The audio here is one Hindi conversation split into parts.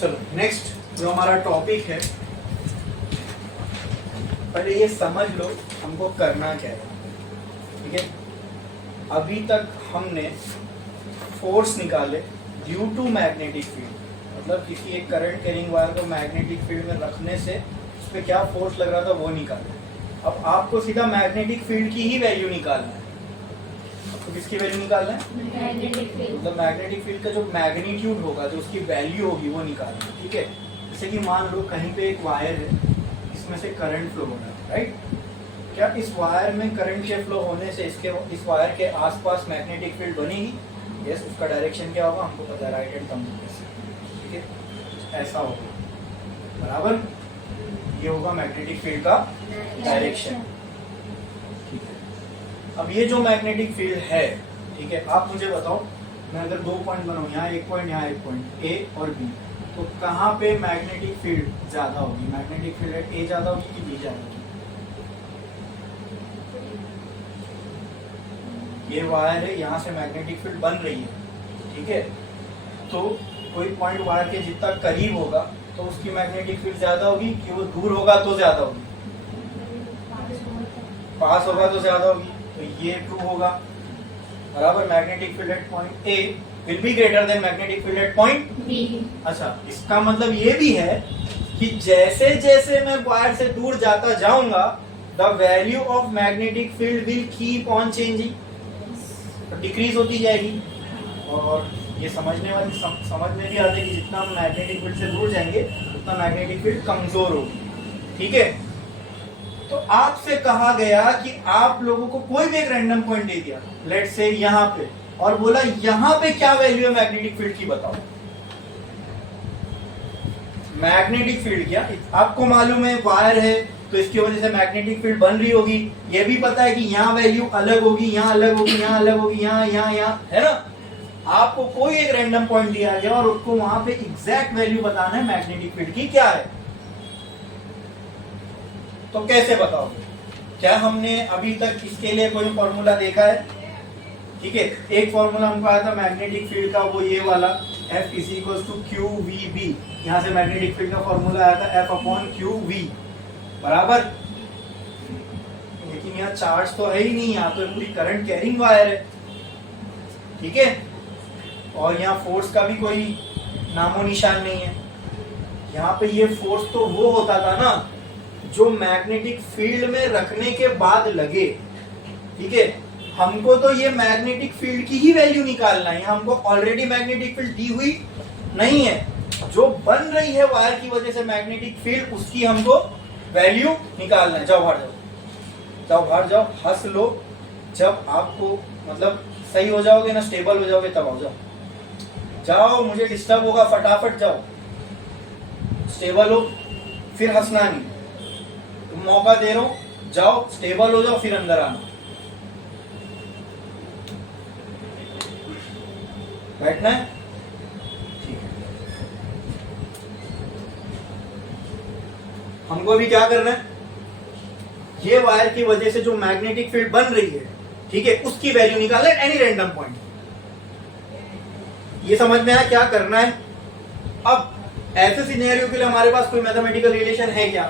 चलो नेक्स्ट जो हमारा टॉपिक है, पहले ये समझ लो हमको करना क्या है। ठीक है, अभी तक हमने फोर्स निकाले ड्यू टू मैग्नेटिक फील्ड, मतलब किसी एक करंट कैरिंग वायर को मैग्नेटिक फील्ड में रखने से उस पर क्या फोर्स लग रहा था वो निकाले। अब आपको सीधा मैग्नेटिक फील्ड की ही वैल्यू निकालना है। आपको किसकी वैल्यू निकालना है? Magnetic field. मतलब मैग्नेटिक फील्ड का जो मैग्नीट्यूड होगा, जो उसकी वैल्यू होगी वो निकालना है। ठीक है, जैसे कि मान लो कहीं पे एक वायर है, इसमें से करंट फ्लो हो रहा है, राइट? क्या इस वायर में करंट के फ्लो होने से इस वायर के आसपास मैग्नेटिक फील्ड बनेगी? यस, उसका डायरेक्शन क्या होगा हमको पता है, राइट हैंड कंपोनेंट से। ठीक है, ऐसा होगा, बराबर। ये होगा मैग्नेटिक फील्ड का डायरेक्शन। ठीक है, अब ये जो मैग्नेटिक फील्ड है, ठीक है, आप मुझे बताओ, मैं अगर 2 पॉइंट बनाऊं, यहाँ एक पॉइंट, यहाँ एक पॉइंट, ए और बी, तो कहाँ पे मैग्नेटिक फील्ड ज्यादा होगी? मैग्नेटिक फील्ड ए ज्यादा होगी कि बी ज्यादा होगी? ये वायर है, यहाँ से मैग्नेटिक फील्ड बन रही है। ठीक है, तो कोई पॉइंट वायर के जितना करीब होगा तो उसकी मैग्नेटिक फील्ड ज्यादा होगी कि वो दूर होगा तो ज्यादा होगी? पास होगा तो ज्यादा होगी, तो ये ट्रू होगा, बराबर। Magnetic field at point A will be greater than magnetic field at point B. अच्छा, इसका मतलब ये भी है कि जैसे जैसे मैं वायर से दूर जाता जाऊंगा, the value of magnetic field will keep on changing, decrease होती जाएगी। और ये समझ में भी आता है कि जितना हम मैग्नेटिक फील्ड से दूर जाएंगे उतना मैग्नेटिक फील्ड कमजोर होगी। ठीक है, तो आपसे कहा गया कि आप लोगों को कोई भी एक रैंडम पॉइंट दे दिया, लेट्स से यहाँ पे, और बोला यहाँ पे क्या वैल्यू है मैग्नेटिक फील्ड की, बताओ। मैग्नेटिक फील्ड क्या, आपको मालूम है वायर है तो इसकी वजह से मैग्नेटिक फील्ड बन रही होगी। ये भी पता है कि यहाँ वैल्यू अलग होगी, यहाँ अलग होगी, यहाँ अलग होगी, यहाँ, है ना? आपको कोई एक रैंडम पॉइंट दिया गया और उसको वहां पे एग्जैक्ट वैल्यू बताना है मैग्नेटिक फील्ड की क्या है। तो कैसे बताओगे? क्या हमने अभी तक इसके लिए कोई फॉर्मूला देखा है? ठीक है, एक फॉर्मूला हमको आया था मैग्नेटिक फील्ड का, वो ये वाला F = QVB। यहाँ से मैग्नेटिक फील्ड का फॉर्मूला आया था F/QV, बराबर। लेकिन यहाँ चार्ज तो है ही नहीं, यहाँ तो पूरी करंट कैरिंग वायर है। ठीक है, और यहाँ फोर्स का भी कोई नामो निशान नहीं है। यहाँ पे ये फोर्स तो वो होता था ना जो मैग्नेटिक फील्ड में रखने के बाद लगे। ठीक है, हमको तो ये मैग्नेटिक फील्ड की ही वैल्यू निकालना है, हमको ऑलरेडी मैग्नेटिक फील्ड दी हुई नहीं है, जो बन रही है वायर की वजह से मैग्नेटिक फील्ड, उसकी हमको वैल्यू निकालना है। जाओ बाहर जाओ, जाओ बाहर जाओ, हंस लो। जब आपको मतलब सही हो जाओगे ना, स्टेबल हो जाओगे, तब आओ, जाओ जाओ, मुझे डिस्टर्ब होगा, फटाफट जाओ, स्टेबल हो, फिर हंसना नहीं, तुम मौका दे रहा हूं, जाओ स्टेबल हो जाओ, फिर अंदर आना। बैठना है? ठीक है, हमको अभी क्या करना है, ये वायर की वजह से जो मैग्नेटिक फील्ड बन रही है, ठीक है, उसकी वैल्यू निकालना है एनी रैंडम पॉइंट। ये समझ में आया क्या करना है? अब ऐसे सिनेरियो के लिए हमारे पास कोई मैथमेटिकल रिलेशन है क्या?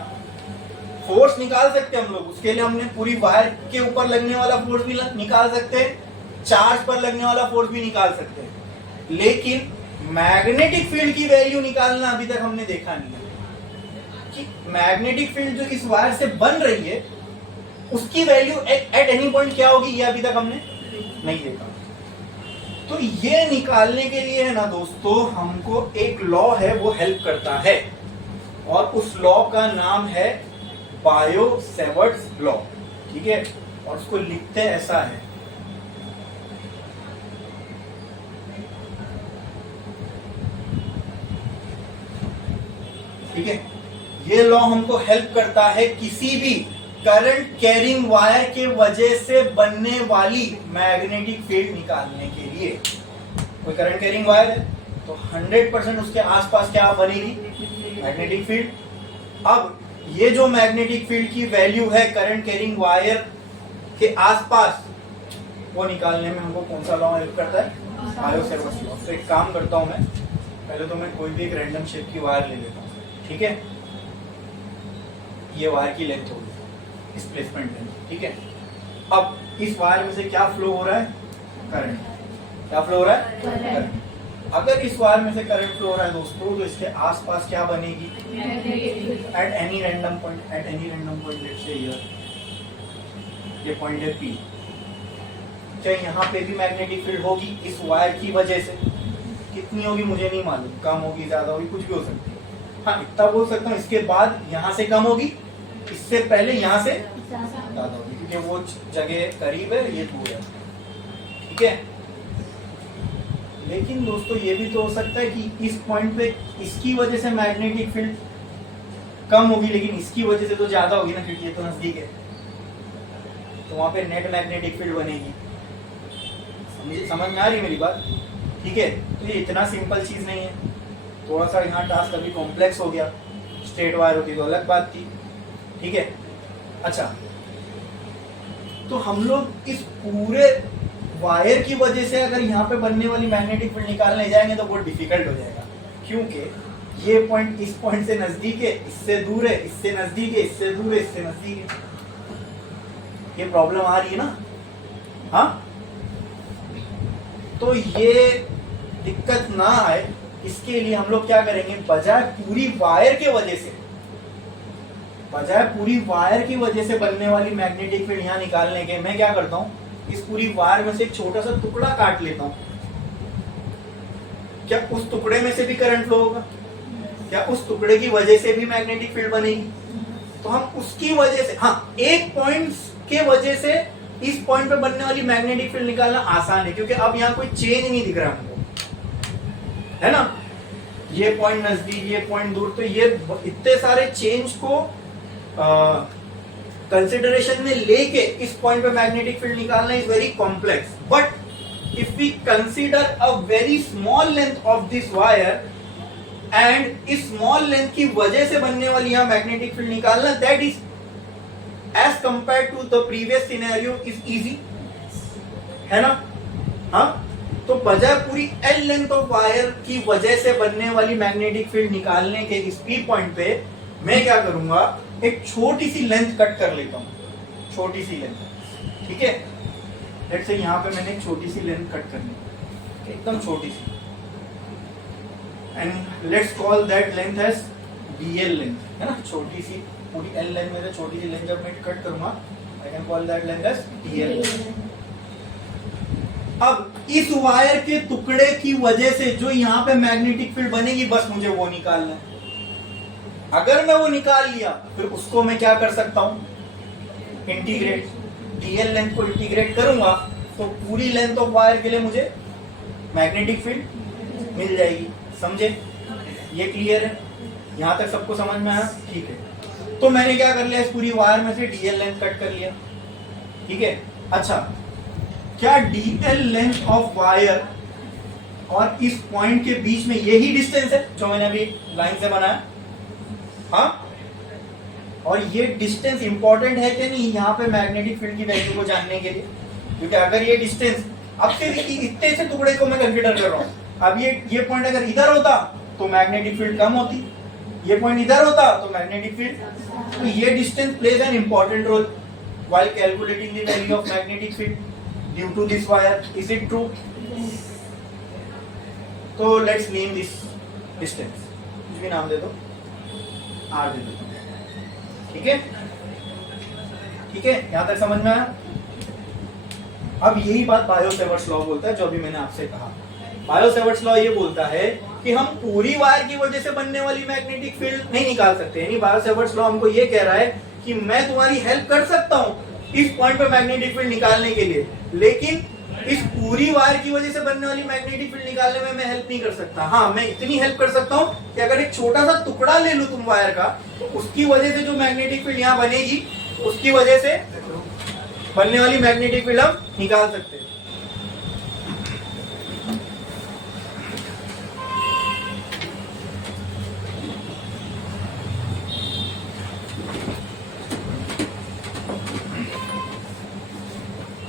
फोर्स निकाल सकते हैं हम लोग, उसके लिए हमने पूरी वायर के ऊपर लगने वाला फोर्स भी निकाल सकते हैं, चार्ज पर लगने वाला फोर्स भी निकाल सकते हैं, लेकिन मैग्नेटिक फील्ड की वैल्यू निकालना अभी तक हमने देखा नहीं है कि मैग्नेटिक फील्ड जो इस वायर से बन रही है उसकी वैल्यू एट एनी पॉइंट क्या होगी, ये अभी तक हमने नहीं देखा। तो ये निकालने के लिए है ना दोस्तों, हमको एक लॉ है वो हेल्प करता है, और उस लॉ का नाम है बायो-सेवर्ट्स लॉ। ठीक है, और उसको लिखते ऐसा है, ठीक है, ये लॉ हमको हेल्प करता है किसी भी करंट कैरिंग वायर के वजह से बनने वाली मैग्नेटिक फील्ड निकालने के लिए। कोई करंट कैरिंग वायर है तो 100% उसके आसपास क्या बनेगी? Magnetic field. अब ये जो मैग्नेटिक फील्ड की वैल्यू है करंट कैरिंग वायर के आसपास, वो निकालने में हमको कौन सा लॉ हेल्प करता है? Bio-Savart's law. तो एक काम करता हूं मैं, पहले तो मैं कोई भी एक रैंडम शेप की वायर ले लेता हूँ, ठीक है। ये वायर की लेंथ होगी, डिस्प्लेसमेंट लेंथ, ठीक है। अब इस वायर में से क्या फ्लो हो रहा है? करंट। क्या फ्लो हो रहा है? करंट। अगर इस वायर में से करंट फ्लो हो रहा है दोस्तों, तो इसके आसपास क्या बनेगी? At any random point, let's say here, ये पॉइंट है P। क्या यहाँ पे भी मैग्नेटिक फील्ड होगी इस वायर की वजह से? कितनी होगी मुझे नहीं मालूम, कम होगी, ज्यादा होगी, कुछ भी हो सकती है। हाँ, इतना बोल सकता हूँ, इसके बाद यहाँ से कम होगी, इससे पहले यहाँ से ज्यादा होगी, क्योंकि वो जगह करीब है, ये दूर है, ठीक है। लेकिन दोस्तों ये भी तो हो सकता है कि इस पॉइंट पे इसकी वजह से मैग्नेटिक फील्ड कम होगी, लेकिन इसकी वजह से तो ज्यादा होगी ना, क्योंकि ये तो नजदीक है, तो वहां पे नेट मैग्नेटिक फील्ड बनेगी। समझ में आ रही मेरी बात? ठीक है। तो ये इतना सिंपल चीज नहीं है, थोड़ा सा यहाँ टास्क अभी कॉम्प्लेक्स हो गया। स्ट्रेट वायर होती तो अलग बात थी, ठीक है। अच्छा, तो हम लोग इस पूरे वायर की वजह से अगर यहाँ पे बनने वाली मैग्नेटिक फील्ड निकालने जाएंगे तो बहुत डिफिकल्ट हो जाएगा, क्योंकि ये पॉइंट इस पॉइंट से नजदीक है, इससे दूर है, इससे नजदीक है, इससे दूर है, इससे नजदीक है। ये प्रॉब्लम आ रही है ना? हाँ, तो ये दिक्कत ना आए इसके लिए हम लोग क्या करेंगे, बजाय पूरी वायर की वजह से बनने वाली मैग्नेटिक फील्ड यहाँ निकालने के, मैं क्या करता हूँ, इस पूरी वायर में से एक छोटा सा टुकड़ा काट लेता हूँ। क्या उस टुकड़े में से भी करंट फ्लो होगा? क्या उस टुकड़े की वजह से भी मैग्नेटिक फील्ड बनेगी? तो हम उसकी वजह से, हाँ, एक पॉइंट के वजह से इस पॉइंट पे बनने वाली मैग्नेटिक फील्ड निकालना आसान है, क्योंकि अब यहाँ कोई चेंज नहीं दिख रहा हमको, है ना। ये पॉइंट नजदीक, ये पॉइंट दूर, तो ये इतने सारे चेंज को कंसिडरेशन में लेके इस पॉइंट पे मैग्नेटिक फील्ड निकालना is very complex. But if we consider a very small length of this wire and इस स्मॉल लेंथ की वजह से बनने वाली यहाँ मैग्नेटिक फील्ड निकालना, that is as compare to the previous scenario is easy, है ना। हाँ, तो बजाय पूरी एल लेंथ ऑफ वायर की वजह से बनने वाली मैग्नेटिक फील्ड निकालने के इस पी पॉइंट पे मैं क्या करूंगा, एक छोटी सी लेंथ कट कर लेता हूं, छोटी सी लेंथ, ठीक है। लेट्स से यहाँ पे मैंने एक छोटी सी लेंथ कट करनी, एकदम छोटी सी, and let's call that length as DL length, है ना। छोटी सी पूरी एल लेंथ में से छोटी सी लेंथ जब मैं कट करूंगा, I can call that length as DL. अब इस वायर के टुकड़े की वजह से जो यहाँ पे मैग्नेटिक फील्ड बनेगी, बस मुझे वो निकालना है। अगर मैं वो निकाल लिया, फिर उसको मैं क्या कर सकता हूं, इंटीग्रेट, डीएल लेंथ को इंटीग्रेट करूंगा तो पूरी लेंथ ऑफ वायर के लिए मुझे मैग्नेटिक फील्ड मिल जाएगी। समझे? ये क्लियर है? यहां तक सबको समझ में आया? ठीक है। तो मैंने क्या कर लिया, इस पूरी वायर में से डीएल लेंथ कट कर लिया, ठीक है। अच्छा, क्या डीएल लेंथ ऑफ वायर और इस पॉइंट के बीच में यही डिस्टेंस है जो मैंने अभी लाइन से बनाया? हाँ, और ये डिस्टेंस इंपॉर्टेंट है कि नहीं यहाँ पे मैग्नेटिक फील्ड की वैल्यू को जानने के लिए? क्योंकि अगर ये डिस्टेंस, अब से इतने से टुकड़े को मैं कंसीडर कर रहा हूँ, अब ये पॉइंट अगर इधर होता तो मैग्नेटिक फील्ड कम होती, ये पॉइंट इधर होता तो मैग्नेटिक फील्ड, तो ये distance plays an important role while calculating the value of magnetic field due to this wire. Is it true? तो लेट्स नेम दिस डिस्टेंस, कुछ भी नाम दे दो, आर दे दो, ठीक है। ठीक है, यहां तक समझ में आया? अब यही बात बायो सेवर्ट्स लॉ बोलता है, जो अभी मैंने आपसे कहा। बायो सेवर्ट्स लॉ ये बोलता है कि हम पूरी वायर की वजह से बनने वाली मैग्नेटिक फील्ड नहीं निकाल सकते। यानी बायो सेवर्ट्स लॉ हमको ये कह रहा है कि मैं तुम्हारी हेल्प कर सकता हूं इस पॉइंट पे मैग्नेटिक फील्ड निकालने के लिए, लेकिन इस पूरी वायर की वजह से बनने वाली मैग्नेटिक फील्ड निकालने में मैं हेल्प नहीं कर सकता। हाँ, मैं इतनी हेल्प कर सकता हूँ कि अगर एक छोटा सा टुकड़ा ले लो तुम वायर का, तो उसकी वजह से जो मैग्नेटिक फील्ड यहाँ बनेगी, उसकी वजह से बनने वाली मैग्नेटिक फील्ड हम निकाल सकते हैं।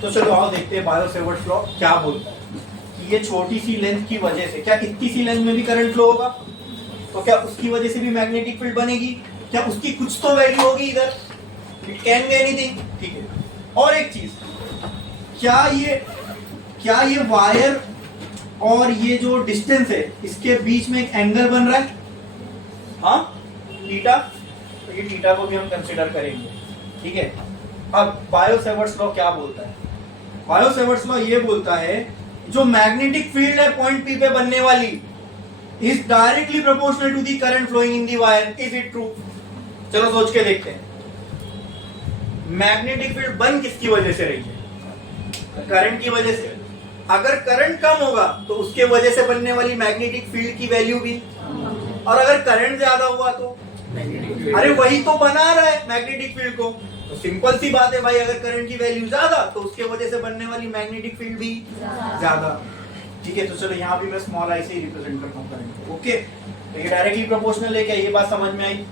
तो चलो आओ देखते हैं बायो सेवर्ट्स लॉ क्या बोलता है। कि ये छोटी सी लेंथ की वजह से, क्या इतनी सी लेंथ में भी करंट फ्लो होगा? तो क्या उसकी वजह से भी मैग्नेटिक फील्ड बनेगी? क्या उसकी कुछ तो वैल्यू होगी इधर? इट कैन बी एनीथिंग, ठीक है। और एक चीज, क्या ये वायर और ये जो डिस्टेंस है इसके बीच में एक एंगल बन रहा है? हाँ, थीटा। तो ये थीटा को भी हम कंसीडर करेंगे, ठीक है। अब बायो-सेवर्ट्स लॉ क्या बोलता है? बायो-सेवर्ट्स लॉ ये बोलता है जो मैग्नेटिक फील्ड है पॉइंट पी पे बनने वाली is directly proportional to the current flowing in the wire. Is it true? चलो सोच के देखते हैं। मैग्नेटिक फील्ड बन किसकी वजह से रही है? करंट की वजह से। अगर करंट कम होगा तो उसके वजह से बनने वाली मैग्नेटिक फील्ड की वैल्यू भी, और अगर करंट ज्यादा हुआ तो अरे वही तो बना रहा है मैग्नेटिक फील्ड को। तो सिंपल सी बात है भाई, अगर करंट की वैल्यू ज्यादा तो उसके वजह से बनने वाली मैग्नेटिक फील्ड भी ज्यादा, ठीक है। तो चलो यहाँ भी मैं स्मॉल आई से ही रिप्रेजेंट करता हूँ करंट, ओके। तो ये डायरेक्टली प्रोपोर्शनल है, क्या ये बात समझ में आई?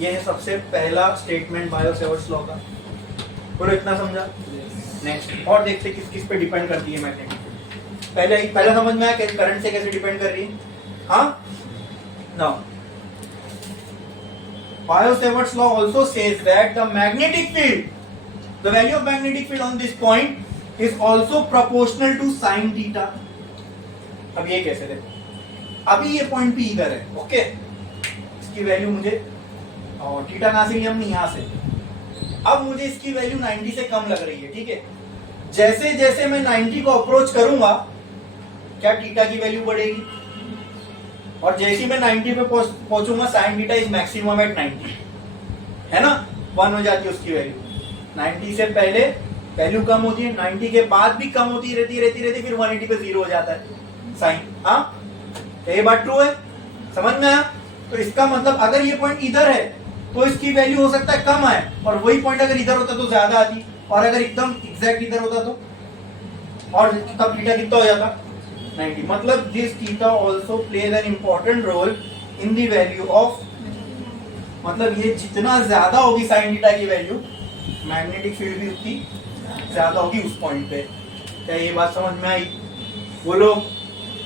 ये है सबसे पहला स्टेटमेंट बायो-सेवर्ट्स लॉ का। पूरा इतना समझा? नेक्स्ट और देखते किस किस पे डिपेंड करती है मैग्नेटिक फील्ड। पहला समझ में आया करंट से कैसे डिपेंड कर रही है? हाँ, now Biot-Savart's law also says that the magnetic field, the value of magnetic field on this point is also proportional to sin theta. अब ये कैसे देखो, अभी ये पॉइंट भी इधर है, ओके। इसकी वैल्यू मुझे थीटा कहां से लिया हमने? यहां से। अब मुझे इसकी वैल्यू 90 से कम लग रही है, ठीक है। जैसे जैसे मैं 90 को अप्रोच करूंगा क्या थीटा की वैल्यू बढ़ेगी? और जैसे ही मैं 90 पे पहुंचूंगा sine theta is maximum at 90, है ना, 1 हो जाती है उसकी वैल्यू। 90 से पहले वैल्यू कम होती है, 90 के बाद भी कम होती रहती फिर 180 पे 0 हो जाता है साइन। हाँ, तो ये बात ट्रू है, समझ में आया? तो इसका मतलब अगर ये पॉइंट इधर है तो इसकी वैल्यू हो सकता है कम आए, और वही पॉइंट अगर इधर होता तो ज्यादा आती, और अगर एकदम एग्जैक्ट इधर होता तो, और तब थीटा कितना हो जाता? 90। मतलब this theta also plays an important role in the value of, मतलब ये जितना ज्यादा होगी साइन थीटा की वैल्यू, मैग्नेटिक फील्ड भी उतनी ज्यादा होगी उस पॉइंट पे। क्या ये बात समझ में आई? बोलो,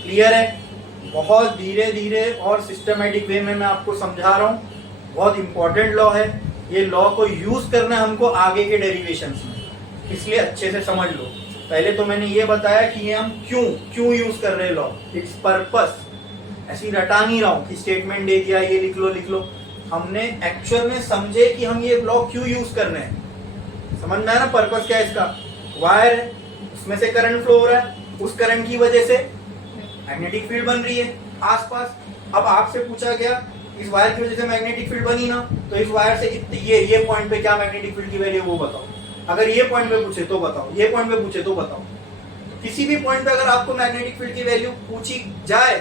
क्लियर है? बहुत धीरे धीरे और सिस्टमैटिक वे में मैं आपको समझा रहा हूँ। बहुत इंपॉर्टेंट लॉ है ये। लॉ को यूज करना है हमको आगे के डेरिवेशंस में, इसलिए अच्छे से समझ लो। पहले तो मैंने ये बताया कि ये हम क्यों यूज कर रहे हैं लॉ, इट्स पर्पस। ऐसी रटा नहीं रहा हूं कि स्टेटमेंट दे दिया ये लिख लो। हमने एक्चुअल में समझे कि हम ये लॉ क्यों यूज कर रहे हैं। समझ में आया ना पर्पस क्या है इसका? वायर है, उसमें से करंट फ्लो हो रहा है, उस करंट की वजह से मैग्नेटिक फील्ड बन रही है आसपास। अब आपसे पूछा गया इस वायर की वजह से मैग्नेटिक फील्ड बनी ना, तो इस वायर से ये पॉइंट पे क्या मैग्नेटिक फील्ड की वैल्यू वो बताओ। अगर ये पॉइंट पे पूछे तो बताओ, ये पॉइंट पे पूछे तो बताओ। किसी भी पॉइंट पे अगर आपको मैग्नेटिक फील्ड की वैल्यू पूछी जाए,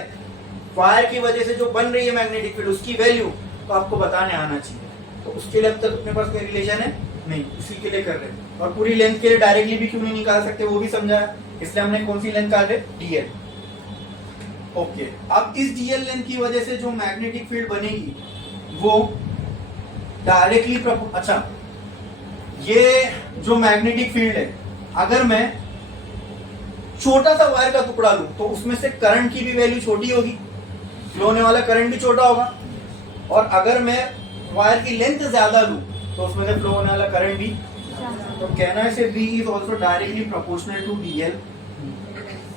वायर की वजह से जो बन रही है मैग्नेटिक फील्ड उसकी वैल्यू, तो आपको बताने आना चाहिए। तो उसके लिए अब तक अपने पास कोई रिलेशन है नहीं, इसी के लिए कर रहे हैं। और पूरी लेंथ के लिए डायरेक्टली भी क्यों नहीं निकाल सकते वो भी समझाया, इसलिए हमने कौन सी लेंथ निकाले? डीएल। ओके, अब इस डीएल लेंथ की वजह से जो मैग्नेटिक फील्ड बनेगी वो डायरेक्टली अच्छा, ये जो मैग्नेटिक फील्ड है, अगर मैं छोटा सा वायर का टुकड़ा लूं तो उसमें से करंट की भी वैल्यू छोटी होगी, फ्लो होने वाला करंट भी छोटा होगा। और अगर मैं वायर की लेंथ ज्यादा लूं तो उसमें से फ्लो होने वाला करंट भी, तो कहना है B is also directly proportional to DL.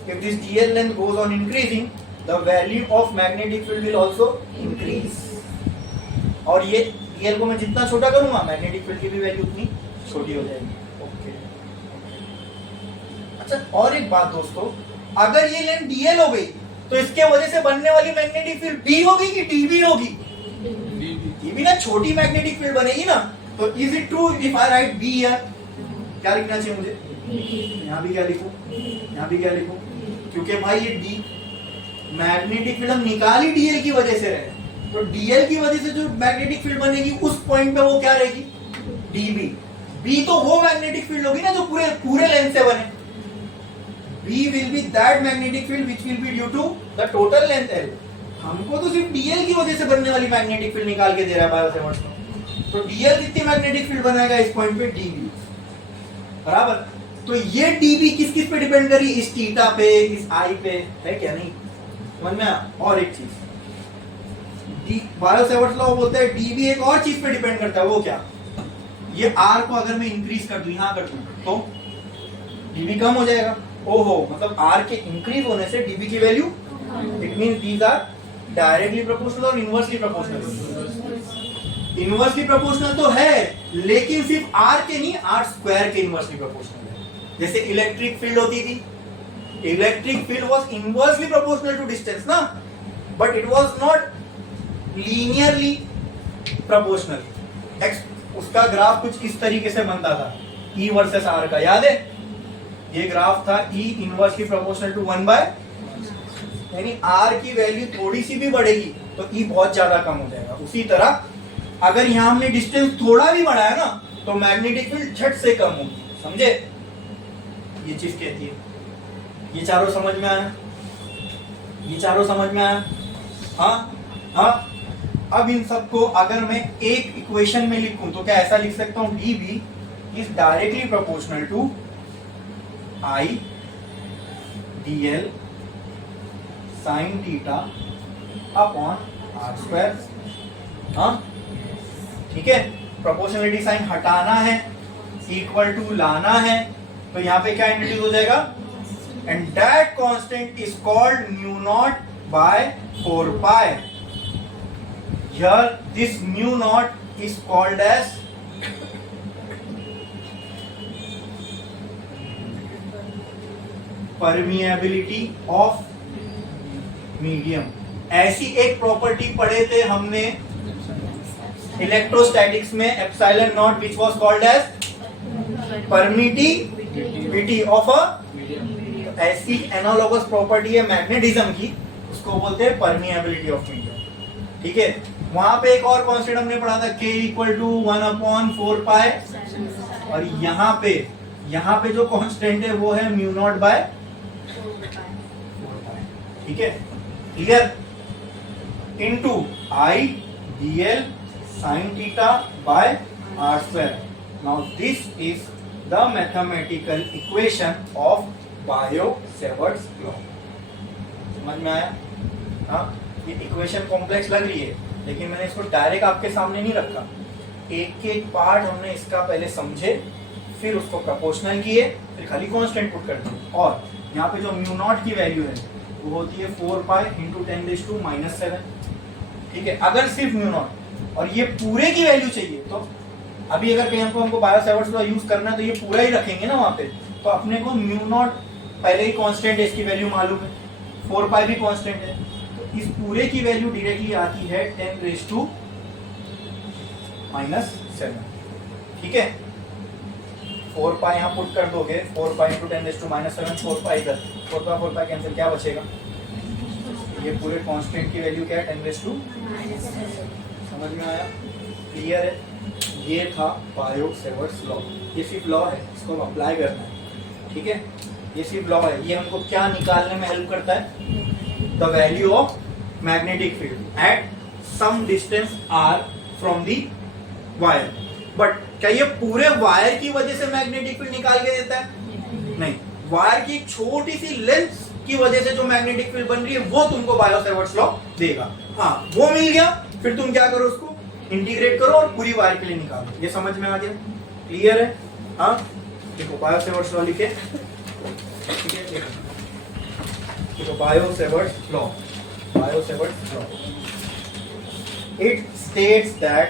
If this DL length goes on increasing, the value of magnetic field will also increase. और ये DL को मैं जितना छोटा करूंगा मैग्नेटिक फील्ड की भी वैल्यू उतनी छोटी हो जाएगी। ओके, अच्छा और एक बात दोस्तों, अगर ये लेंथ DL हो गई तो इसके वजह से बनने वाली मैग्नेटिक फील्ड B होगी कि DB होगी? DB ना, छोटी मैग्नेटिक फील्ड बनेगी ना। तो is it true if I right B here? क्या लिखना चाहिए मुझे? यहाँ भी क्या लिखूं, यहाँ भी क्या लिखूं? क्योंकि भाई ये D मैग्नेटिक फील्ड हम निकाल ही DL की वजह से रहे, तो DL की वजह से जो मैग्नेटिक फील्ड बनेगी उस पॉइंट पे वो क्या रहेगी? DB। B तो वो मैग्नेटिक फील्ड होगी ना जो पूरे लेंथ से बने। B will be that magnetic field which will be due to the total length L। हमको तो सिर्फ DL की वजह से बनने वाली मैग्नेटिक फील्ड निकाल के दे रहा है बायो-सेवर्ट्स। तो DL कितनी मैग्नेटिक फील्ड बनाएगा इस पॉइंट पे? DB बराबर। तो ये डीबी किस किस पे डिपेंड कर रही है? इस थीटा पे, इस आई पे, है क्या? नहीं समझ में? और एक चीज बायो-सेवर्ट्स लॉ बोलता है डीबी एक और चीज पे डिपेंड करता है। वो क्या? ये आर को अगर मैं इंक्रीज कर दूं, यहां कर दूं, तो डीबी कम हो जाएगा। ओहो, मतलब आर के इंक्रीज होने से डीबी की value, it means these are directly proportional और इनवर्सली प्रोपोर्शनल। इनवर्सली प्रोपोर्शनल तो है, लेकिन सिर्फ आर के नहीं, आर स्क्वायर के इनवर्सली प्रोपोर्शनल है। जैसे इलेक्ट्रिक फील्ड होती थी, electric field was inversely proportional to distance ना, but it was not linearly proportional. उसका ग्राफ कुछ इस तरीके से बनता था, E वर्सेस R का, याद है? ये ग्राफ था E इनवर्सली प्रोपोर्शनल टू 1/, यानी R की वैल्यू थोड़ी सी भी बढ़ेगी तो E बहुत ज्यादा कम हो जाएगा। उसी तरह अगर यहां हमने डिस्टेंस थोड़ा भी बढ़ाया ना, तो मैग्नेटिक फील्ड झट से कम होगी। समझे? ये चीज कहती है। ये चारों समझ में आया? ये चारों समझ में आया? हाँ। अब इन सबको अगर मैं एक इक्वेशन में लिखूं तो क्या ऐसा लिख सकता हूं? dB is directly proportional to I dl sin theta upon r square. हाँ, ठीक है। प्रोपोर्शनलिटी साइन हटाना है, इक्वल टू लाना है, तो यहां पे क्या इंट्रोड्यूस हो जाएगा? And that constant is called mu not by 4 pi. Here this mu naught is called as permeability of medium। ऐसी एक प्रॉपर्टी पढ़े थे हमने इलेक्ट्रोस्टैटिक्स में, epsilon not, which was called as permittivity of a, ऐसी एनालोगस प्रॉपर्टी है मैग्नेटिज्म की, उसको बोलते हैं परमिएबिलिटी ऑफ मीडियम। ठीक है। वहां पे एक और कांस्टेंट हमने पढ़ा था, k इक्वल टू 1/4 पाई, और यहाँ पे जो कांस्टेंट है वो है म्यू नॉट बाय 4 पाई। ठीक है, clear? Into I dl sin theta by r square. Now this is the mathematical equation of Biot Savart's law. समझ में आया? हाँ, ये इक्वेशन कॉम्प्लेक्स लग रही है, लेकिन मैंने इसको डायरेक्ट आपके सामने नहीं रखा। एक एक पार्ट हमने इसका पहले समझे, फिर उसको प्रोपोर्शनल किए, फिर खाली कांस्टेंट पुट कर दिए। और यहाँ पे जो म्यू नॉट की वैल्यू है वो होती है 4 पाई इंटू 10⁻⁻⁷। ठीक है, अगर सिर्फ म्यू नॉट और ये पूरे की वैल्यू चाहिए, तो अभी अगर कहीं हमको बायो-सेवर्ट्स लॉ यूज करना है तो ये पूरा ही रखेंगे ना वहां पे। तो अपने को म्यू नॉट पहले ही कांस्टेंट है, इसकी वैल्यू मालूम है, 4 पाई भी कांस्टेंट है, तो इस पूरे की वैल्यू डायरेक्टली आती है 10⁻⁻⁷। ठीक है, 4 पाई यहाँ पुट कर दोगे, 4 पाई इंटू 10⁻⁷, 4 पाई इधर, 4 पाई कैंसिल, क्या बचेगा? ये पूरे कांस्टेंट की वैल्यू क्या है? 10⁻⁻⁷। समझ में आया? क्लियर है? ये था बायो-सेवर्ट्स लॉ। ये सिर्फ लॉ है, इसको अप्लाई करना है। ठीक है, ये सिर्फ लॉ है। ये हमको क्या निकालने में हेल्प करता है? The value of magnetic field at some distance r from the wire. But क्या ये पूरे वायर की वजह से मैग्नेटिक फील्ड निकाल के देता है? नहीं, वायर की छोटी सी लेंथ की वजह से जो मैग्नेटिक फील्ड बन रही है वो तुमको बायो-सेवर्ट्स लॉ देगा। हाँ, वो मिल गया, फिर तुम क्या करो? उसको इंटीग्रेट करो और पूरी वायर के लिए निकालो। ये समझ में आ गया? क्लियर है? हाँ, देखो बायो-सेवर्ट्स लॉ लिखे। ठीक है, देखो bio-Savart's law, bio-Savart's law, it states that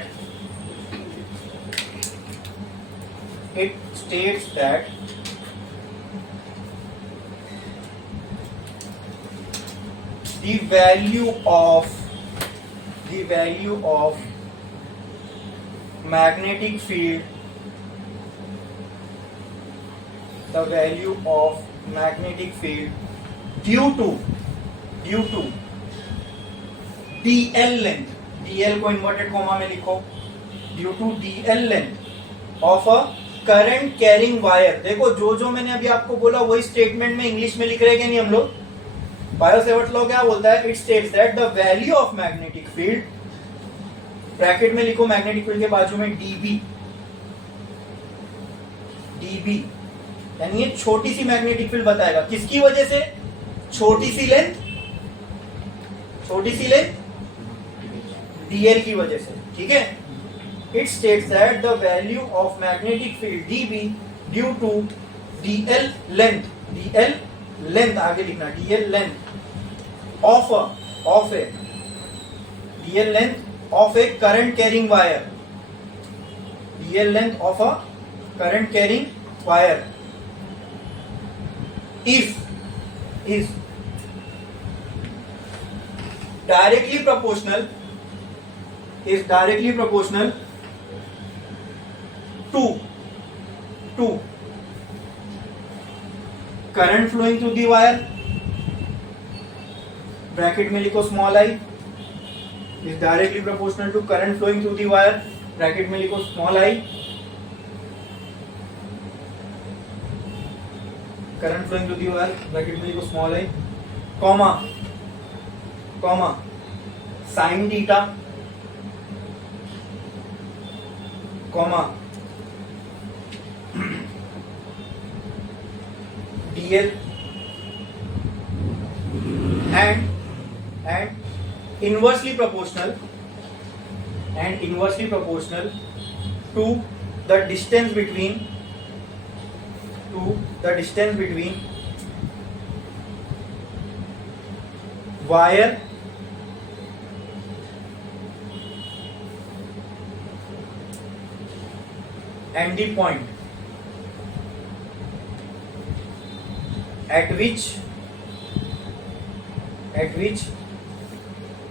the value of magnetic field, the value of magnetic field due to dl length, dl को इन्वर्टेड कॉमा में लिखो, due to dl length of a current carrying wire. देखो जो मैंने अभी आपको बोला वही स्टेटमेंट में इंग्लिश में लिख रहे हैं कि नहीं हम लोग? बायो-सेवर्ट्स लॉ क्या बोलता है? It states that the value of magnetic field, bracket में लिखो मैग्नेटिक फील्ड के बाजू में dB यानी ये छोटी सी मैग्नेटिक फील्ड बताएगा। किसकी वजह से? छोटी सी लेंथ dl की वजह से। ठीक है, it states that the value of magnetic field dB due to dl length आगे लिखना, dl length of a current carrying wire, dl length of a current carrying wire is directly proportional to current flowing through the wire, bracket में लिखो small i, is directly proportional to current flowing through the wire, bracket में लिखो small i, current flowing to the wire, bracket में लिखो small i, comma sine theta, comma dl and inversely proportional to the distance between wire and the point at which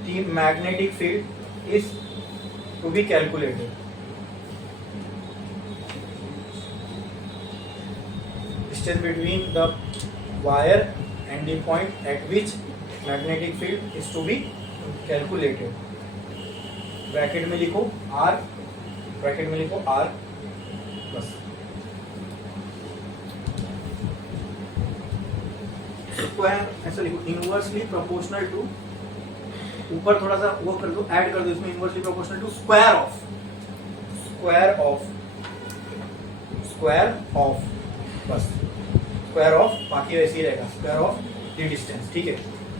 the magnetic field is to be calculated. Distance between the wire and the point at which magnetic field is to be calculated. Bracket में लिखो r, बस। स्क्वायर ऐसा लिखो, इनवर्सली प्रोपोर्शनल टू, ऊपर थोड़ा सा वो कर दो, ऐड कर दो इसमें, inversely proportional to square of बस, स्क्वायर ऑफ, बाकी वैसे ही रहेगा, स्क्वायर ऑफ द डिस्टेंस। ठीक है,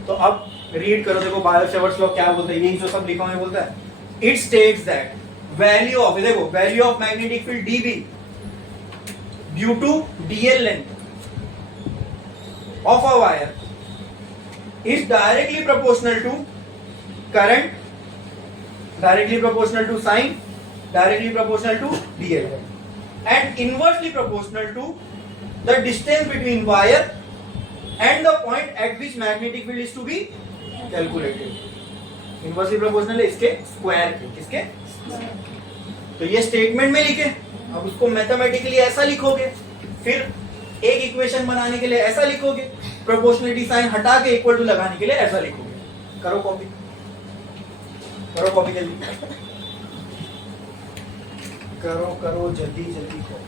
तो अब रीड करो, देखो बायो-सैवर्ट्स लॉ क्या बोलता है, यही जो सब लिखा हुआ है बोलता है, it states that value of, देखो value of magnetic field dB due to dl length of a wire is directly proportional to current, directly proportional to sine, directly proportional to dl, and inversely proportional to the distance between wire and the point at which magnetic field is to be calculated. Inversely proportional है इसके स्क्वायर के, किसके? तो ये स्टेटमेंट में लिखे, अब उसको मैथमेटिकली ऐसा लिखोगे, फिर एक इक्वेशन बनाने के लिए ऐसा लिखोगे, प्रोपोर्शनलिटी साइन हटा के इक्वल टू लगाने के लिए ऐसा लिखोगे। करो कॉपी जल्दी करो जल्दी करो।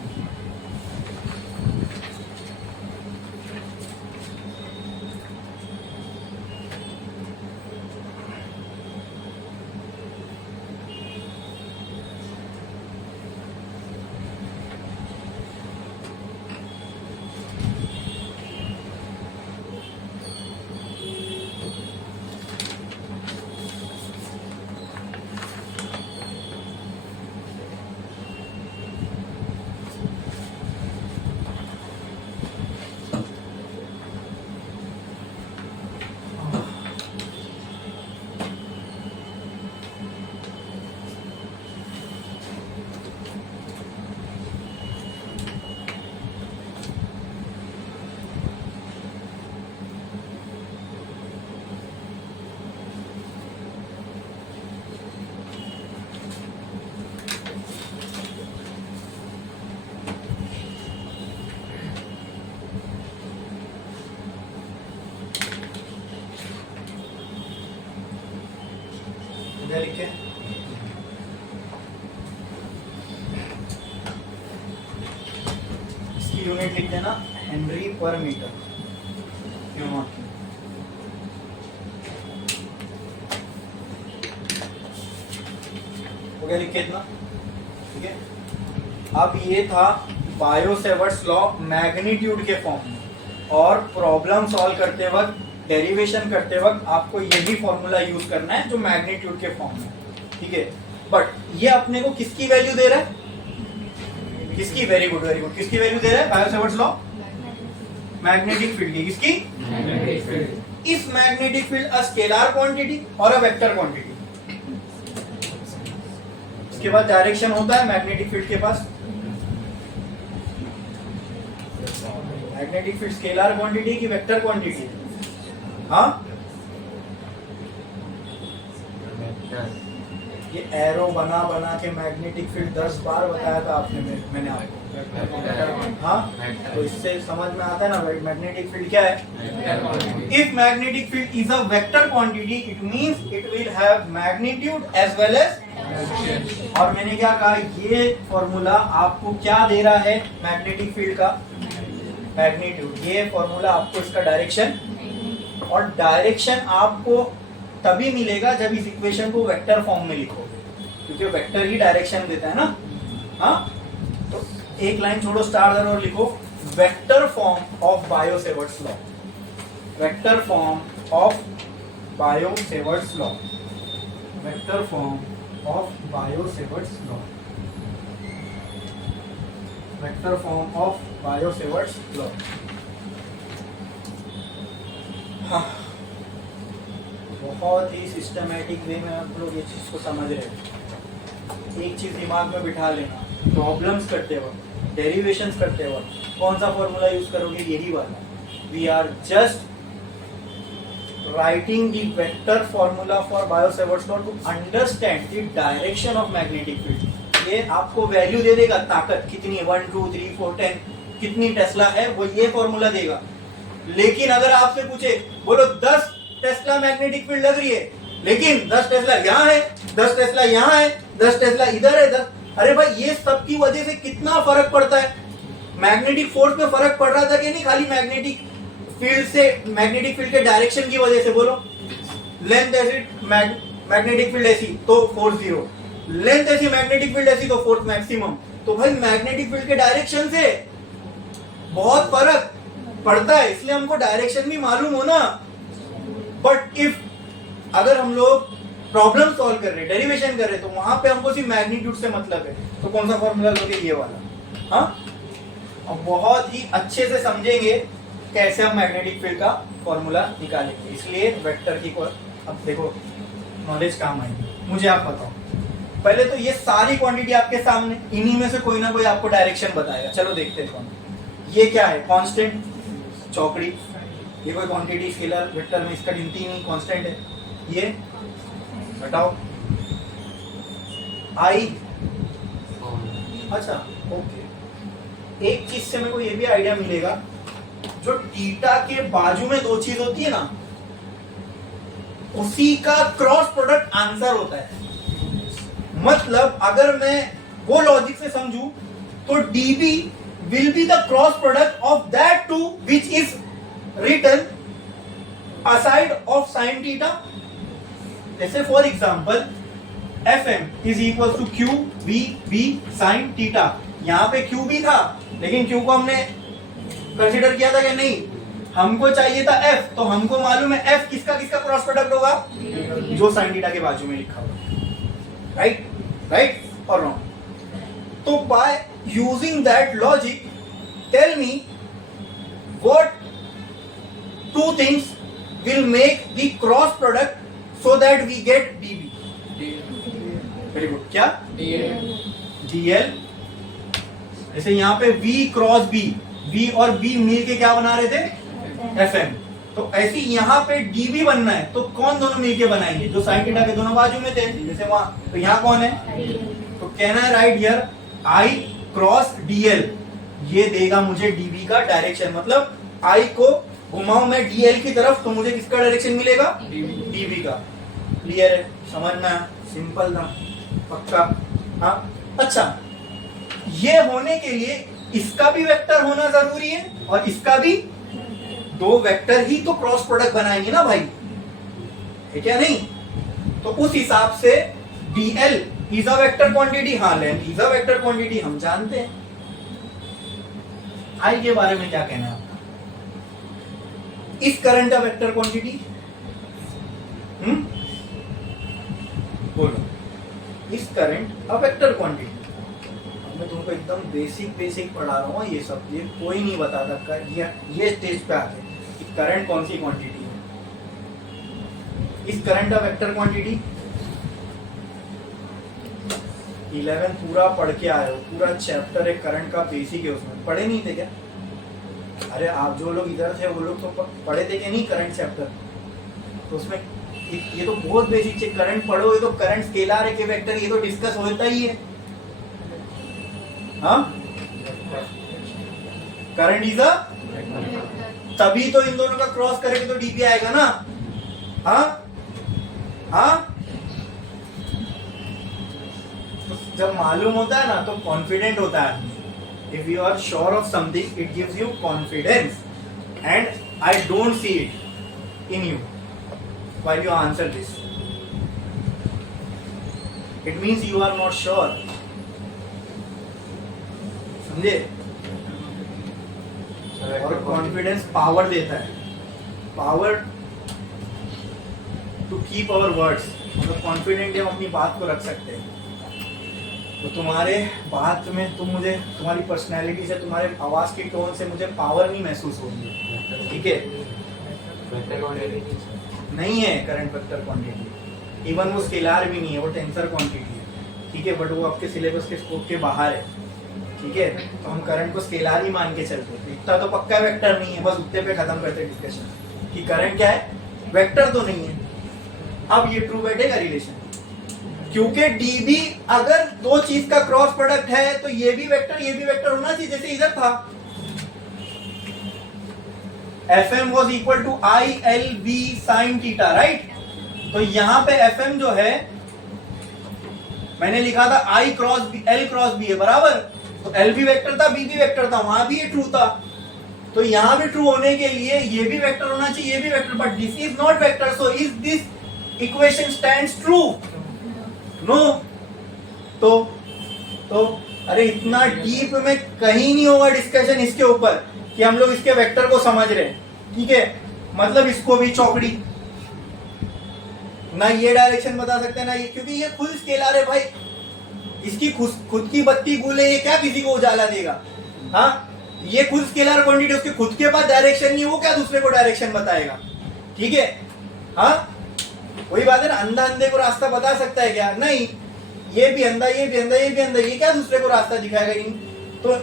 लिखे इसकी यूनिट लिख देना हेनरी पर मीटर, क्यों नॉट। हो गया लिख के इतना, ठीक है। अब ये था बायो-सेवर्ट्स लॉ मैग्नीट्यूड के फॉर्म में, और प्रॉब्लम सॉल्व करते वक्त, डेरिवेशन करते वक्त आपको यही फॉर्मूला यूज करना है जो मैग्नीट्यूड के फॉर्म में, ठीक है। बट ये अपने को किसकी वैल्यू दे रहा है? किसकी? वेरी गुड वेरी गुड, किसकी वैल्यू दे रहा है बायो-सेवर्ट्स लॉ? मैग्नेटिक फील्ड की। किसकी? Magnetic field. If magnetic field a scalar quantity और अ वेक्टर क्वांटिटी, इसके बाद डायरेक्शन होता है मैग्नेटिक फील्ड के पास। मैग्नेटिक फील्ड स्केलर क्वांटिटी की वेक्टर क्वांटिटी? हाँ, ये एरो बना बना के मैग्नेटिक फील्ड 10 बार बताया था आपने, मैंने आपको। हाँ, तो इससे समझ में आता है ना मैग्नेटिक फील्ड क्या है। If magnetic field is a vector quantity it means it will have magnitude as well as. और मैंने क्या कहा, ये फॉर्मूला आपको क्या दे रहा है मैग्नेटिक फील्ड का? मैग्नीट्यूड। ये फॉर्मूला आपको इसका डायरेक्शन, और डायरेक्शन आपको तभी मिलेगा जब इस इक्वेशन को वेक्टर फॉर्म में लिखोगे, क्योंकि वेक्टर ही डायरेक्शन देता है ना। हाँ, तो एक लाइन छोड़ो, स्टार और लिखो vector form of Biot Savart's law. Vector form of Biot Savart's law. Vector form of Biot Savart's law. Vector form of Biot Savart's law. हाँ, बहुत ही सिस्टमैटिक वे में आप लोग ये चीज को समझ रहे हैं। एक चीज दिमाग में बिठा लेना, प्रॉब्लम्स करते वक्त, डेरिवेशंस करते वक्त कौन सा फॉर्मूला यूज करोगे? यही वाला। We are just writing the vector formula for Biot Savart's law to understand the direction of magnetic field. ये आपको वैल्यू दे देगा, ताकत कितनी है, 1 2 3 4 10 कितनी टेस्ला है, वो ये फॉर्मूला देगा। लेकिन अगर आपसे पूछे, बोलो 10 टेस्ला मैग्नेटिक फील्ड लग रही है, लेकिन 10 टेस्ला यहाँ है, 10 टेस्ला यहाँ है, 10 टेस्ला इधर है, 10। अरे भाई, ये सब की वजह से कितना फर्क पड़ता है? मैग्नेटिक फोर्स में फर्क पड़ रहा था कि नहीं? खाली मैग्नेटिक फील्ड से, मैग्नेटिक फील्ड के डायरेक्शन की वजह से। बोलो, लेंथ ऐसी, मैग्नेटिक फील्ड ऐसी तो फोर्स 0, लेंथ ऐसी, मैग्नेटिक फील्ड ऐसी तो फोर्स मैक्सिमम। तो भाई मैग्नेटिक फील्ड के डायरेक्शन से बहुत फर्क पड़ता है, इसलिए हमको डायरेक्शन भी मालूम हो ना। बट इफ अगर हम लोग प्रॉब्लम सॉल्व कर रहे, डेरिवेशन कर रहे, तो वहां पे हमको सिर्फ मैग्नीट्यूड से मतलब है, तो कौन सा फॉर्मूला लोगे? ये वाला। हाँ, और बहुत ही अच्छे से समझेंगे कैसे हम मैग्नेटिक फील्ड का फॉर्मूला निकालेंगे। इसलिए वेक्टर की अब देखो नॉलेज काम आएगी। मुझे आप बताओ, पहले तो ये सारी क्वांटिटी आपके सामने, इन्हीं में से कोई ना कोई आपको डायरेक्शन बताएगा। चलो देखते हैं कौन। ये क्या है? कांस्टेंट, चौकड़ी। ये कोई क्वांटिटी स्केलर वेक्टर में इसका गिनती नहीं, कांस्टेंट है। ये हटाओ, आई। अच्छा, ओके। एक चीज से मेरे को ये भी आइडिया मिलेगा, जो थीटा के बाजू में दो चीज होती है ना, उसी का क्रॉस प्रोडक्ट आंसर होता है। मतलब अगर मैं वो लॉजिक से समझूं तो dB will be the cross product of that two which is written aside of sin theta. जैसे for example Fm is equal to QVB sin theta। यहाँ पे Q भी था, लेकिन Q को हमने कंसिडर किया था कि नहीं? हमको चाहिए था F, तो हमको मालूम है F किसका किसका क्रॉस प्रोडक्ट होगा? जो sin थीटा के बाजू में लिखा होगा। राइट? राइट और रॉन्ग? तो by using that logic tell me what two things will make the cross product so that we get dB? Very good. क्या? dl। जैसे यहाँ पे v क्रॉस b, v और b मिल के क्या बना रहे थे? fm। तो ऐसे यहाँ पे dB बनना है, तो कौन दोनों मिलके बनाएंगे? जो साइन थीटा के दोनों बाजू में थे, जैसे वहां। तो यहाँ कौन है? तो कहना है right here I cross dl, ये देगा मुझे dB का डायरेक्शन। मतलब I को घुमाऊं मैं dl की तरफ, तो मुझे किसका डायरेक्शन मिलेगा? dB का। क्लियर है? समझ में? सिंपल था, पक्का? हाँ। अच्छा, ये होने के लिए इसका भी वेक्टर होना जरूरी है और इसका भी। दो वेक्टर ही तो क्रॉस प्रोडक्ट बनाएंगे ना भाई, है क्या नहीं? तो उस हिसाब से dl is a vector quantity. हाँ, length is a vector quantity, हम जानते हैं। आई के बारे में क्या कहना है आपका? इस करंट का वेक्टर क्वांटिटी बोलो, इस करंट अ वेक्टर क्वांटिटी। मैं तुमको एकदम बेसिक पढ़ा रहा हूँ, ये सब ये कोई नहीं बताता ये स्टेज पे आके कि करंट कौन सी क्वांटिटी है। इस करंट का वेक्टर क्वांटिटी 11 पूरा पढ़ के आए हो, पूरा चैप्टर एक करंट का बेसिक है, उसमें पढ़े नहीं थे क्या? अरे आप जो लोग इधर थे वो लोग तो पढ़े थे कि नहीं करंट चैप्टर? तो उसमें ये तो बहुत बेसिक है, करंट पढ़ो, ये तो करंट स्केलर है कि वेक्टर, ये तो डिस्कस होता ही है। हाँ, करंट इज अ, तभी तो इन दोनों का क्रॉस करेंगे तो डीपी आएगा ना। हाँ हाँ, तो जब मालूम होता है ना तो कॉन्फिडेंट होता है। If you are sure of something it gives you confidence, and I don't see it in you while you answer this. It means you are not sure. समझे? और कॉन्फिडेंस पावर देता है, power to keep our words. मतलब कॉन्फिडेंट हम अपनी बात को रख सकते हैं। तो तुम्हारे बात में तुम मुझे, तुम्हारी पर्सनैलिटी से, तुम्हारे आवाज की टोन से मुझे पावर नहीं महसूस होगी। ठीक है, नहीं है करंट वेक्टर क्वांटिटी, इवन वो स्केलर भी नहीं है, वो टेंसर क्वांटिटी है। ठीक है, बट वो आपके सिलेबस के स्कोप के बाहर है। ठीक है, तो हम करंट को स्केलर ही मान के चलते हैं। इतना तो पक्का वेक्टर नहीं है, बस उतने पे खत्म करते डिस्कशन कि करंट क्या है, वेक्टर तो नहीं है। अब ये ट्रू बैठेगा रिलेशन, क्योंकि डीबी अगर दो चीज का क्रॉस प्रोडक्ट है तो ये भी वेक्टर होना चाहिए, जैसे इधर था। Fm was equal to ILB sin theta, right? तो यहाँ पे Fm जो है मैंने लिखा था I cross B, L cross B है, बराबर। तो L भी वेक्टर था, B भी वेक्टर था, वहां भी ये ट्रू था। तो यहाँ भी ट्रू होने के लिए ये भी वेक्टर होना चाहिए, ये भी vector, but this is not vector, so is this equation stands true? No. तो अरे इतना डीप में कहीं नहीं होगा डिस्कशन इसके ऊपर कि हम लोग इसके वेक्टर को समझ रहे हैं। ठीक है, मतलब इसको भी चौकड़ी ना ये डायरेक्शन बता सकते हैं ना ये, क्योंकि ये खुद स्केलर है भाई, इसकी खुद की बत्ती गुले, ये क्या किसी को उजाला देगा? हाँ, ये खुद स्केलर क्वांटिटी, उसके खुद के पास डायरेक्शन नहीं, वो क्या दूसरे को डायरेक्शन बताएगा? ठीक है, हाँ वही बात है ना, अंधा अंधे को रास्ता बता सकता है क्या? नहीं, ये भी अंधा, ये भी अंधा, ये भी अंधा, ये क्या दूसरे को रास्ता दिखाएगा? तो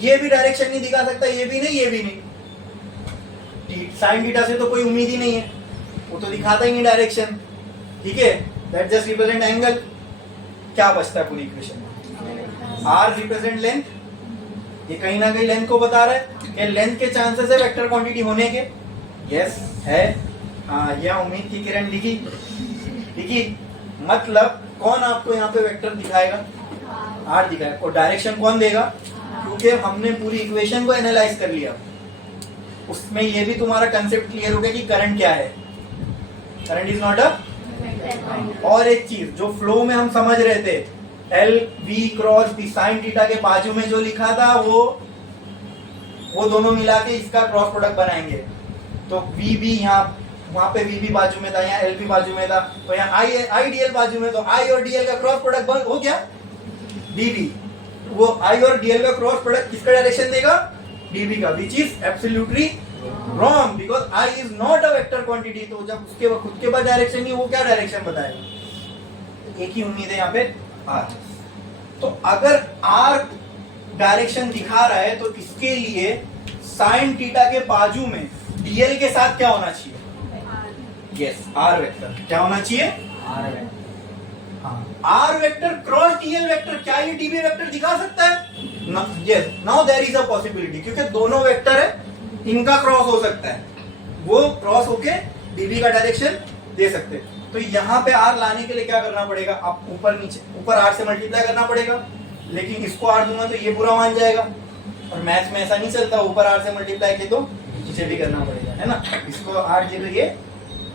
ये भी डायरेक्शन नहीं दिखा सकता, ये भी नहीं, ये भी नहीं। साइन थीटा से तो कोई उम्मीद ही नहीं है, वो तो दिखाता ही नहीं डायरेक्शन। ठीक है, दैट जस्ट रिप्रेजेंट एंगल। क्या बचता है पूरी इक्वेशन में? आर रिप्रेजेंट लेंथ, ये कहीं ना कहीं लेंथ को बता रहा है कि लेंथ के चांसेस है वेक्टर क्वांटिटी होने के। यस है, हाँ यह उम्मीद की किरण लिखी। मतलब कौन आपको यहाँ पे वेक्टर दिखाएगा? आर दिखाएगा। और डायरेक्शन कौन देगा? क्योंकि हमने पूरी इक्वेशन को एनालाइज कर लिया, उसमें ये भी तुम्हारा कंसेप्ट क्लियर हो गया कि करंट क्या है। करंट इज नॉट अ, और एक चीज जो फ्लो में हम समझ रहे थे, L V cross B sine theta के बाजू में जो लिखा था वो दोनों मिला के इसका क्रॉस प्रोडक्ट बनाएंगे। तो वी बी यहाँ, वहां पे वी बी बाजू में था, यहाँ एल बी बाजू में था, तो यहाँ आई डी एल बाजू में, तो आई और डी एल का क्रॉस प्रोडक्ट हो गया डी बी। वो आई और डी एल का क्रॉस प्रोडक्ट किसका डायरेक्शन देगा? डीबी का, which is absolutely wrong because I is not a vector quantity. तो जब उसके खुद के पास डायरेक्शन नहीं, वो क्या डायरेक्शन बताएगा? एक ही उम्मीद है यहाँ पे, आर। तो अगर आर डायरेक्शन दिखा रहा है तो इसके लिए साइन थीटा के बाजू में डीएल के साथ क्या होना चाहिए? Yes, R vector. क्या होना चाहिए? R vector. R vector cross DL vector, क्या ये डीबी वेक्टर दिखा सकता है? Yes, now there is a possibility, क्योंकि दोनों वेक्टर है, इनका क्रॉस हो सकता है, वो क्रॉस होके डीबी का डायरेक्शन दे सकते हैं। तो यहाँ पे आर लाने के लिए क्या करना पड़ेगा? आप ऊपर आर से मल्टीप्लाई करना पड़ेगा, लेकिन इसको आर दूंगा तो ये बुरा मान जाएगा, और मैथ्स में ऐसा नहीं चलता, ऊपर आर से मल्टीप्लाई किया तो नीचे भी करना पड़ेगा, है ना? इसको आर जगह ये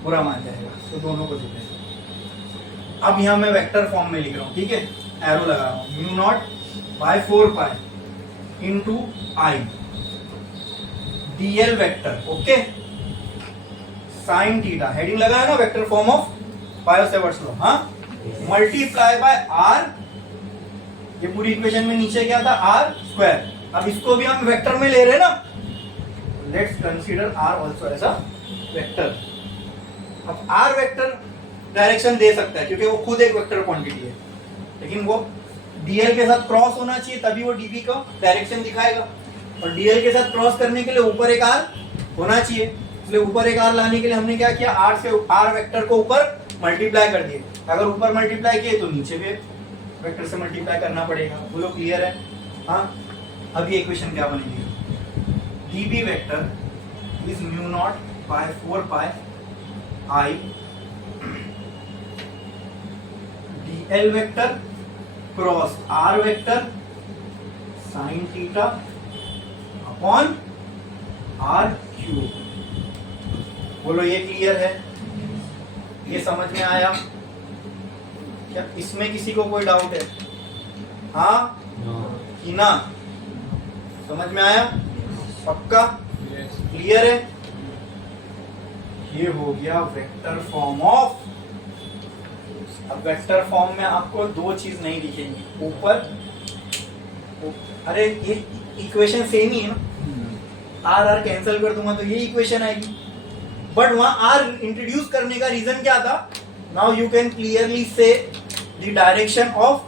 बुरा मान जाएगा, तो दोनों को जोड़ेगा। अब यहाँ मैं वेक्टर फॉर्म में लिख रहा हूँ, ठीक है, एरो लगा रहा हूँ, mu not by 4 pi into I DL vector, okay, sine theta, heading लगा है ना, vector form of Biot Savart's law, हाँ, मल्टीप्लाई बाय आर, ये पूरी इक्वेशन में नीचे क्या था, आर स्क्वायर, अब इसको भी हम वेक्टर में ले रहे हैं ना, let's consider R also as a vector. अब आर वेक्टर डायरेक्शन दे सकता है क्योंकि वो खुद एक वेक्टर क्वांटिटी है, लेकिन वो डीएल के साथ क्रॉस होना चाहिए तभी वो डीबी का डायरेक्शन दिखाएगा, और डीएल के साथ क्रॉस करने के लिए ऊपर एक आर होना चाहिए, इसलिए ऊपर एक आर लाने के लिए हमने क्या किया, आर से आर वेक्टर को ऊपर मल्टीप्लाई कर दिए, अगर ऊपर मल्टीप्लाई किए तो नीचे भी वेक्टर से मल्टीप्लाई करना पड़ेगा, बोलो क्लियर है, हाँ। अब ये इक्वेशन क्या बनेगी, DB vector is mu not by 4 pi I DL vector cross R vector sine theta upon R cube. बोलो ये क्लियर है, ये समझ में आया क्या, इसमें किसी को कोई डाउट है, हाँ कि ना, समझ में आया, पक्का क्लियर है। ये हो गया वेक्टर फॉर्म ऑफ, अब वेक्टर फॉर्म में आपको दो चीज नहीं दिखेंगी, ऊपर, अरे ये इक्वेशन सेम ही है ना, आर आर कैंसिल कर दूंगा तो ये इक्वेशन आएगी, बट वहां आर इंट्रोड्यूस करने का रीजन क्या था, नाउ यू कैन क्लियरली से the direction of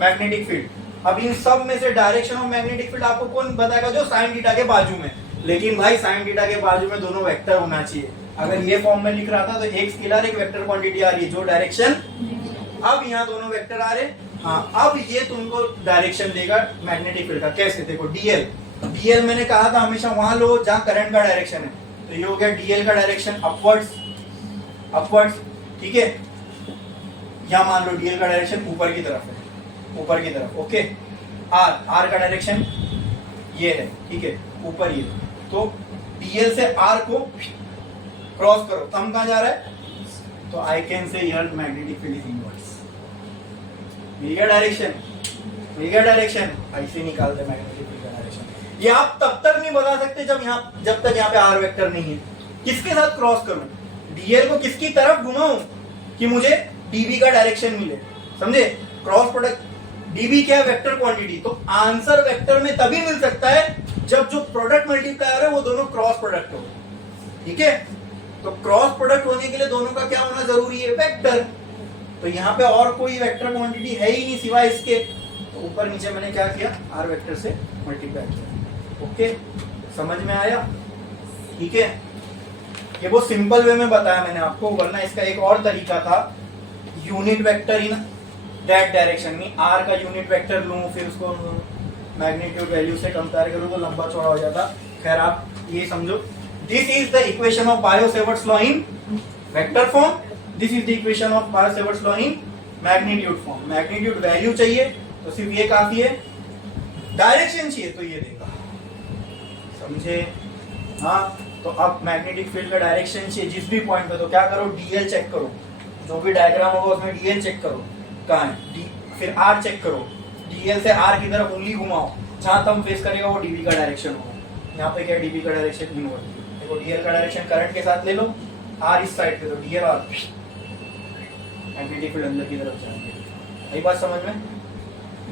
magnetic field. अब इन सब में से डायरेक्शन ऑफ मैग्नेटिक फील्ड आपको कौन बताएगा, जो साइन थीटा के बाजू में, लेकिन भाई साइन थीटा के बाजू में दोनों वेक्टर होना चाहिए, अगर ये फॉर्म में लिख रहा था तो एक स्केलर एक वेक्टर क्वांटिटी आ रही है जो डायरेक्शन, अब यहाँ दोनों वेक्टर आ रहे, हाँ, अब ये तुमको डायरेक्शन देगा मैग्नेटिक फील्ड का, कैसे, देखो डीएल, डीएल मैंने कहा था हमेशा वहां लो जहां करंट का डायरेक्शन है, तो ये हो गया डीएल का डायरेक्शन अपवर्ड्स, अपवर्ड्स, ठीक है, यहां मान लो डीएल का डायरेक्शन ऊपर की तरफ है, ऊपर की तरफ, ओके, आर, आर का डायरेक्शन ये है, ठीक है, ऊपर ये, तो डीएल से आर को क्रॉस करो, थंब कहां जा रहा है, तो I can say here magnetic field is inverse, मिल गया डायरेक्शन, मिल गया डायरेक्शन, ऐसे निकालते मैग्नेटिक फील्ड का डायरेक्शन। ये आप तब तक नहीं बता सकते जब तक यहाँ पे आर वेक्टर नहीं है, किसके साथ क्रॉस करूं, डीएल को किसकी तरफ घुमाऊं कि मुझे डीबी का डायरेक्शन मिले, समझे, क्रॉस प्रोडक्ट, डीबी क्या है, वेक्टर क्वांटिटी, तो आंसर वेक्टर में तभी मिल सकता है जब जो प्रोडक्ट मल्टीप्लायर है वो दोनों क्रॉस प्रोडक्ट हो, ठीक है, तो क्रॉस प्रोडक्ट होने के लिए दोनों का क्या होना जरूरी है, वेक्टर, तो यहाँ पे और कोई वेक्टर क्वांटिटी है ही नहीं सिवाय इसके, तो ऊपर नीचे मैंने क्या किया, आर वेक्टर से मल्टीप्लाई किया, ओके, समझ में आया, ठीक है, ये बहुत सिंपल वे में बताया मैंने आपको, वरना इसका एक और तरीका था, unit vector in that direction में, आर का यूनिट वेक्टर लूं फिर उसको मैग्नीट्यूड वैल्यू से कंपेयर करूं तो लंबा चौड़ा हो जाता, खैर आप ये समझो, this is the equation of Biot Savart's law in vector form, this is the equation of Biot Savart's law in magnitude form, magnitude value चाहिए तो सिर्फ ये काफी है, डायरेक्शन चाहिए तो ये देगा, समझे, हाँ, तो अब मैग्नेटिक फील्ड का डायरेक्शन चाहिए जिस भी पॉइंट पे, तो क्या करो, डीएल चेक करो, जो भी डायग्राम होगा उसमें डीएल चेक करो कहाँ है, फिर आर चेक करो, डीएल से आर की तरफ उंगली घुमाओ, जहां थंब फेस करेगा वो डीबी का डायरेक्शन होगा, यहाँ पे क्या डीबी का डायरेक्शन इनवर्ड, देखो डीएल का डायरेक्शन करंट के साथ ले लो, आर इस साइड पे, तो डीएल आर मैग्नेटिक फील्ड अंदर की तरफ जाएंगे, यही बात समझ में,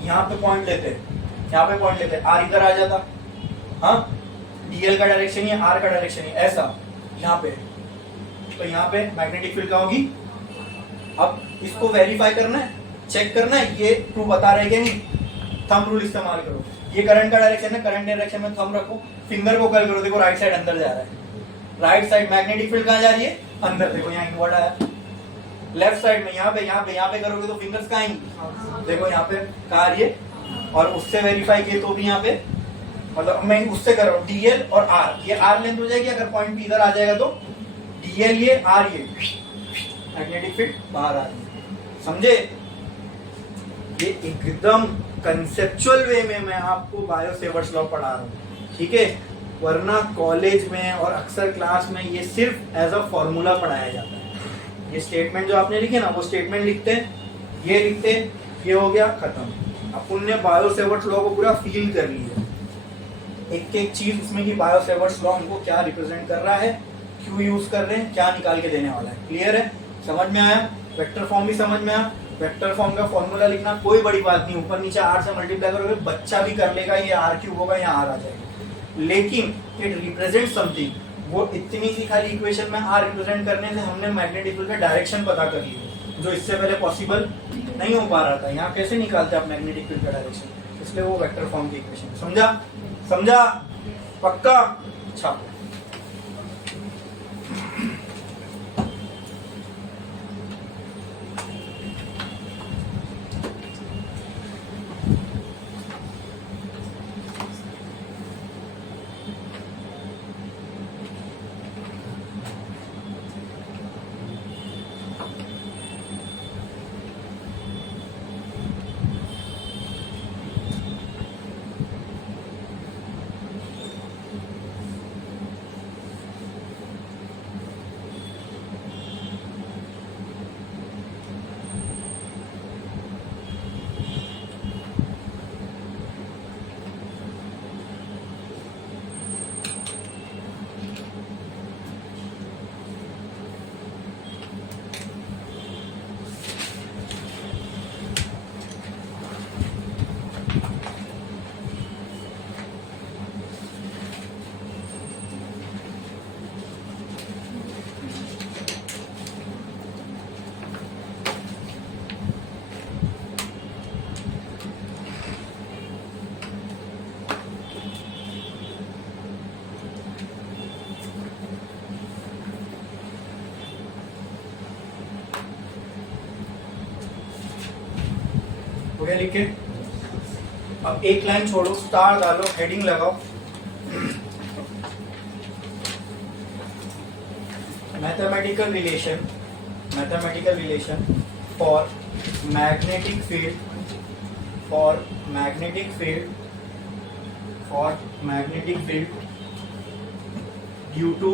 यहाँ पे पॉइंट लेते हैं, यहाँ पे पॉइंट लेते हैं, आर इधर आ जाता, हाँ, डीएल का डायरेक्शन ही आर का डायरेक्शन ही ऐसा यहाँ पे, तो यहाँ पे मैग्नेटिक फील्ड क्या होगी, अब इसको वेरीफाई करना है, चेक करना है, ये ट्रू बता रहे कि नहीं, थंब रूल इस्तेमाल करो, ये करंट का डायरेक्शन है, करंट डायरेक्शन में थंब रखो, फिंगर को कर्ल करो, देखो राइट साइड अंदर जा रहा है, राइट साइड मैग्नेटिक फील्ड कहाँ जा रही है, अंदर, देखो यहाँ इनवर्ड आया, लेफ्ट साइड में यहाँ पे करोगे तो फिंगर्स कहाँ आएंगी, देखो यहाँ पे कहाँ आ रही है, और उससे वेरीफाई किए तो भी यहाँ पे, मतलब मैं उससे कर रहा हूँ, डीएल और आर, ये आर लेंथ हो जाएगी, अगर पॉइंट भी इधर आ जाएगा तो डीएल ये आर ये मैग्नेटिक फील्ड बाहर आ रही है, समझे, ये एकदम कंसेप्चुअल वे में मैं आपको बायो-सेवर्ट्स लॉ पढ़ा रहा हूँ, ठीक है, वरना कॉलेज में और अक्सर क्लास में ये सिर्फ एज अ फॉर्मूला पढ़ाया जाता है, ये स्टेटमेंट जो आपने लिखे ना वो स्टेटमेंट लिखते हैं, ये लिखते हैं, ये हो गया खत्म, अपन ने बायो-सेवर्ट्स लॉ को पूरा फील कर लिया, एक एक चीज उसमें की बायो-सेवर्ट्स लॉ हमको क्या रिप्रेजेंट कर रहा है, क्यों यूज कर रहे हैं, क्या निकाल के देने वाला है। क्लियर है, समझ में आया। वेक्टर फॉर्म भी समझ में आया। वेक्टर फॉर्म का फॉर्मूला लिखना कोई बड़ी बात नहीं, ऊपर नीचे r से मल्टीप्लाई करोगे बच्चा भी कर लेगा, ये r क्यूब होगा, यहाँ r आ जाएगा। लेकिन इट रिप्रेजेंट समथिंग, वो इतनी सी खाली इक्वेशन में r रिप्रेजेंट करने से हमने मैग्नेटिक फील्ड का डायरेक्शन पता कर लिया, जो इससे पहले पॉसिबल नहीं हो पा रहा था। यहाँ कैसे निकालते आप मैग्नेटिक फील्ड का डायरेक्शन, इसलिए वो वेक्टर फॉर्म की इक्वेशन। समझा, समझा, पक्का। अच्छा, हो गया लिख के। अब एक लाइन छोड़ो, स्टार डालो, हेडिंग लगाओ, mathematical relation for magnetic field due to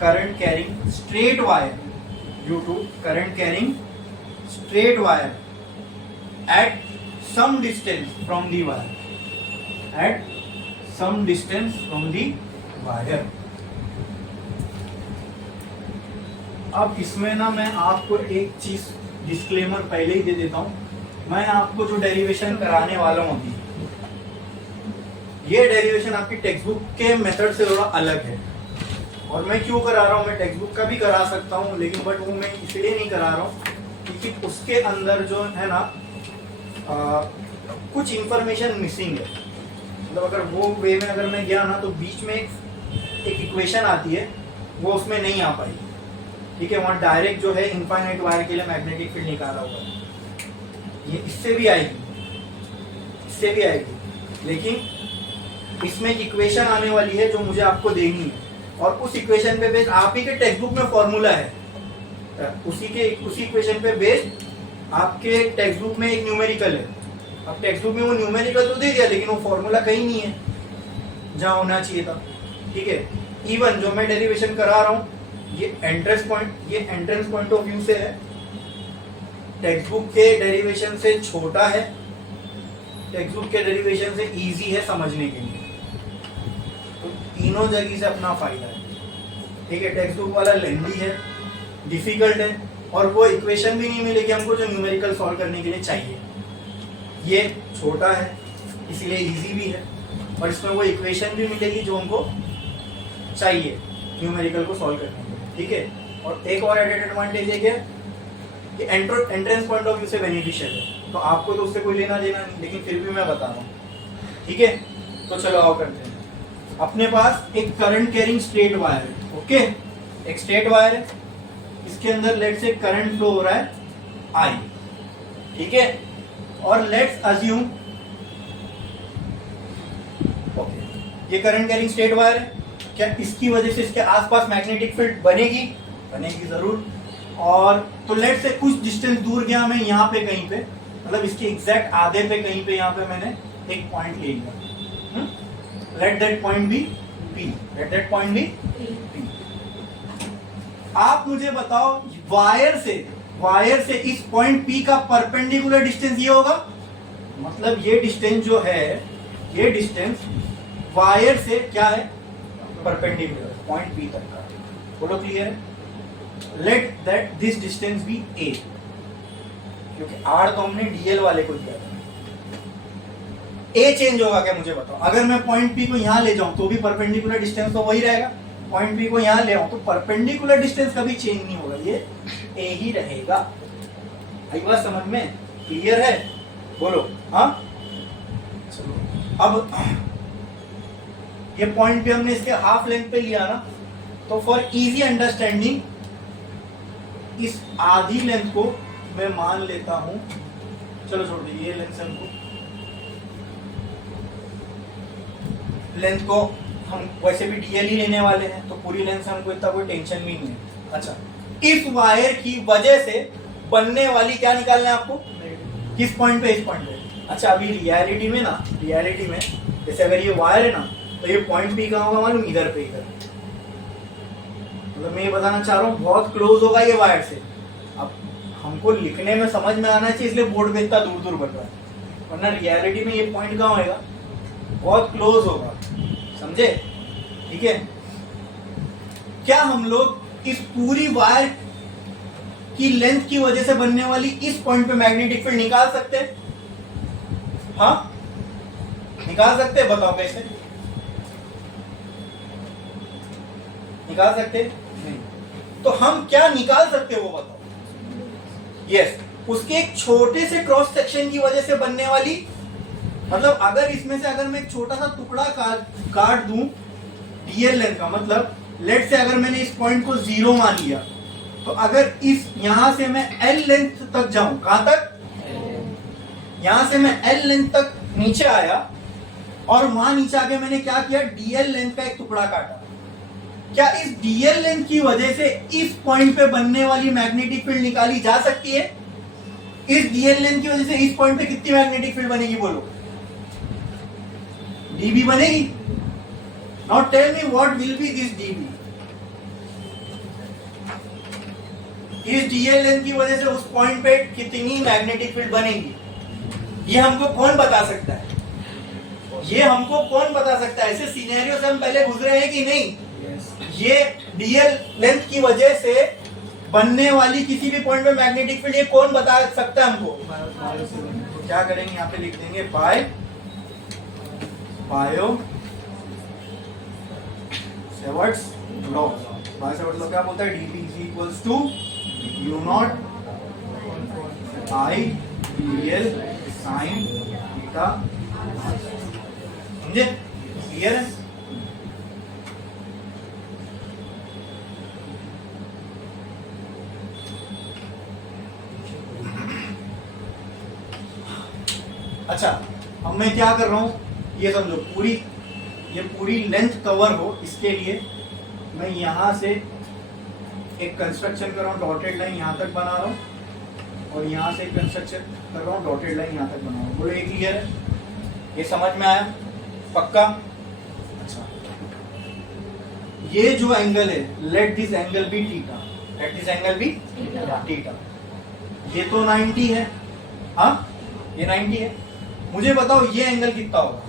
current carrying straight wire at some distance from the wire, अब इसमें ना मैं आपको एक चीज डिस्क्लेमर पहले ही दे देता हूं, मैं आपको जो डेरिवेशन कराने वाला हूं अभी, ये डेरिवेशन आपकी टेक्स्ट बुक के मेथड से थोड़ा अलग है। और मैं क्यों करा रहा हूँ, मैं टेक्स्ट बुक का भी करा सकता हूँ, लेकिन बट वो मैं इसलिए नहीं करा रहा हूँ क्योंकि उसके अंदर जो है ना कुछ इंफॉर्मेशन मिसिंग है। मतलब अगर वो वे में अगर मैं गया ना तो बीच में एक इक्वेशन आती है, वो उसमें नहीं आ पाई। ठीक है, वहाँ डायरेक्ट जो है इनफाइनाइट वायर के लिए मैग्नेटिक फील्ड निकाला हुआ है, ये इससे भी आएगी, लेकिन इसमें एक इक्वेशन आने वाली है जो मुझे आपको देनी है, और उस इक्वेशन पे बेस्ड आप ही के टेक्स्ट बुक में फॉर्मूला है, उसी इक्वेशन पे बेस्ड आपके टेक्स्ट बुक में एक न्यूमेरिकल है। अब टेक्स्ट बुक में वो न्यूमेरिकल तो दे दिया, लेकिन वो फॉर्मूला कहीं नहीं है जहाँ होना चाहिए था। ठीक है, इवन जो मैं डेरिवेशन करा रहा हूँ, ये एंट्रेंस पॉइंट ऑफ व्यू से है, टेक्स्ट बुक के डेरिवेशन से छोटा है, टेक्स्ट बुक के डेरिवेशन से इजी है समझने के लिए, तो तीनों जगह से अपना फायदा है। ठीक है, टेक्स्ट बुक वाला लेंथी है, डिफिकल्ट है, और वो इक्वेशन भी नहीं मिलेगी हमको जो न्यूमेरिकल सॉल्व करने के लिए चाहिए। ये छोटा है इसीलिए इजी भी है, और इसमें वो इक्वेशन भी मिलेगी जो हमको चाहिए न्यूमेरिकल को सॉल्व करने के लिए। ठीक है, और एक और एडेड एडवांटेज है कि एंट्रेंस पॉइंट ऑफ व्यू से बेनिफिशियल है, तो आपको तो उससे कोई लेना देना नहीं, लेकिन फिर भी मैं बता रहा हूँ। ठीक है, तो चलो आओ करते हैं। अपने पास एक करंट कैरिंग स्ट्रेट वायर है। ओके, एक स्ट्रेट वायर है, इसके अंदर लेट्स से करंट फ्लो हो रहा है I। ठीक है, और लेट्स अज्यूम ये करंट कैरिंग स्ट्रेट वायर है, क्या इसकी वजह से इसके आसपास मैग्नेटिक फील्ड बनेगी जरूर। और तो लेट्स से कुछ डिस्टेंस दूर गया मैं यहाँ पे कहीं पे, मतलब इसके एग्जैक्ट आधे पे कहीं पे यहाँ पे मैंने एक पॉइंट ले लिया, let that point be P। आप मुझे बताओ वायर से वायर से इस पॉइंट P का परपेंडिकुलर डिस्टेंस ये होगा, मतलब ये डिस्टेंस जो है, ये डिस्टेंस वायर से क्या है, परपेंडिकुलर पॉइंट P तक का। बोलो क्लियर है? Let that this distance be A, क्योंकि R तो हमने DL वाले को दिया था। A चेंज होगा क्या मुझे बताओ? अगर मैं पॉइंट P को यहां ले जाऊं तो भी परपेंडिकुलर डिस्टेंस तो वही रहेगा। पॉइंट P को यहां ले आऊं तो परपेंडिकुलर डिस्टेंस कभी चेंज नहीं होगा, ये A ही रहेगा। आई बात समझ में? क्लियर है? बोलो हाँ। चलो अब ये पॉइंट भी हमने इसके हाफ लेंथ पे लिया ना, तो फॉर इजी अंडरस्टैंडिंग इस आधी लेंथ को मैं मान लेता हूं, चलो छोड़ दीजिए, ये लेंथ हमको, लेंथ को हम वैसे भी डीएल ही लेने वाले हैं, तो पूरी लेंथ से हमको इतना कोई टेंशन भी नहीं है। अच्छा, इस वायर की वजह से बनने वाली क्या निकालना है आपको, किस पॉइंट पे, इस पॉइंट पे। अच्छा, अभी रियलिटी में जैसे अगर ये वायर है ना, तो ये पॉइंट भी कहाँ होगा मालूम, इधर पे, इधर। मतलब मैं ये बताना चाह रहा हूँ बहुत क्लोज होगा ये वायर से। अब हमको लिखने में समझ में आना चाहिए, इसलिए बोर्ड पे इतना दूर दूर बन रहा है, वरना रियलिटी में ये पॉइंट कहाँ होगा, बहुत क्लोज होगा, समझे? ठीक है। क्या हम लोग इस पूरी वायर की लेंथ की वजह से बनने वाली इस पॉइंट पे मैग्नेटिक फील्ड निकाल सकते हैं? हाँ, निकाल सकते हैं, बताओ कैसे निकाल सकते हैं? नहीं। तो हम क्या निकाल सकते हैं वो बताओ। यस, उसके एक छोटे से क्रॉस सेक्शन की वजह से बनने वाली, मतलब अगर इसमें से अगर मैं एक छोटा सा टुकड़ा काट दूं डीएल लेंथ का, मतलब लेट से अगर मैंने इस पॉइंट को 0 मान लिया, तो अगर इस यहां से मैं L लेंथ तक जाऊं, कहां तक, यहां से मैं L लेंथ तक नीचे आया, और वहां नीचे आके मैंने क्या किया, डीएल लेंथ का एक टुकड़ा काटा, क्या इस डीएल लेंथ की वजह से इस पॉइंट पे बनने वाली मैग्नेटिक फील्ड निकाली जा सकती है? इस डीएल लेंथ की वजह से इस पॉइंट पे कितनी मैग्नेटिक फील्ड बनेगी, बोलो? डीबी बनेगी। Now tell me what will be this DB. इस डीएल लेंथ की वजह से उस पॉइंट पे कितनी मैग्नेटिक फील्ड बनेगी, ये हमको कौन बता सकता है? ये हमको कौन बता सकता है? ऐसे सिनेरियो से हम पहले गुजरे हैं कि नहीं? ये डीएल लेंथ की वजह से बनने वाली किसी भी पॉइंट पे मैग्नेटिक फील्ड, ये कौन बता सकता है हमको? तो क्या करेंगे, यहाँ पे लिख देंगे Biot Savart's law. Biot Savart's law क्या बोलता है, dB is equals to u not I dl sin थीटा। समझे? क्लियर है? अच्छा, अब मैं क्या कर रहा हूं, ये समझो, ये पूरी लेंथ कवर हो, इसके लिए मैं यहां से एक कंस्ट्रक्शन कर रहा हूं, डॉटेड लाइन यहां तक बना रहा हूं, और यहां से एक कंस्ट्रक्शन कर रहा हूं, डॉटेड लाइन यहां तक बना रहा हूं। बोलो ये क्लियर है? ये समझ में आया? पक्का? अच्छा, ये जो एंगल है, let this angle be theta, let this angle be theta. ये तो 90 है, हाँ ये 90 है। मुझे बताओ ये एंगल कितना होगा?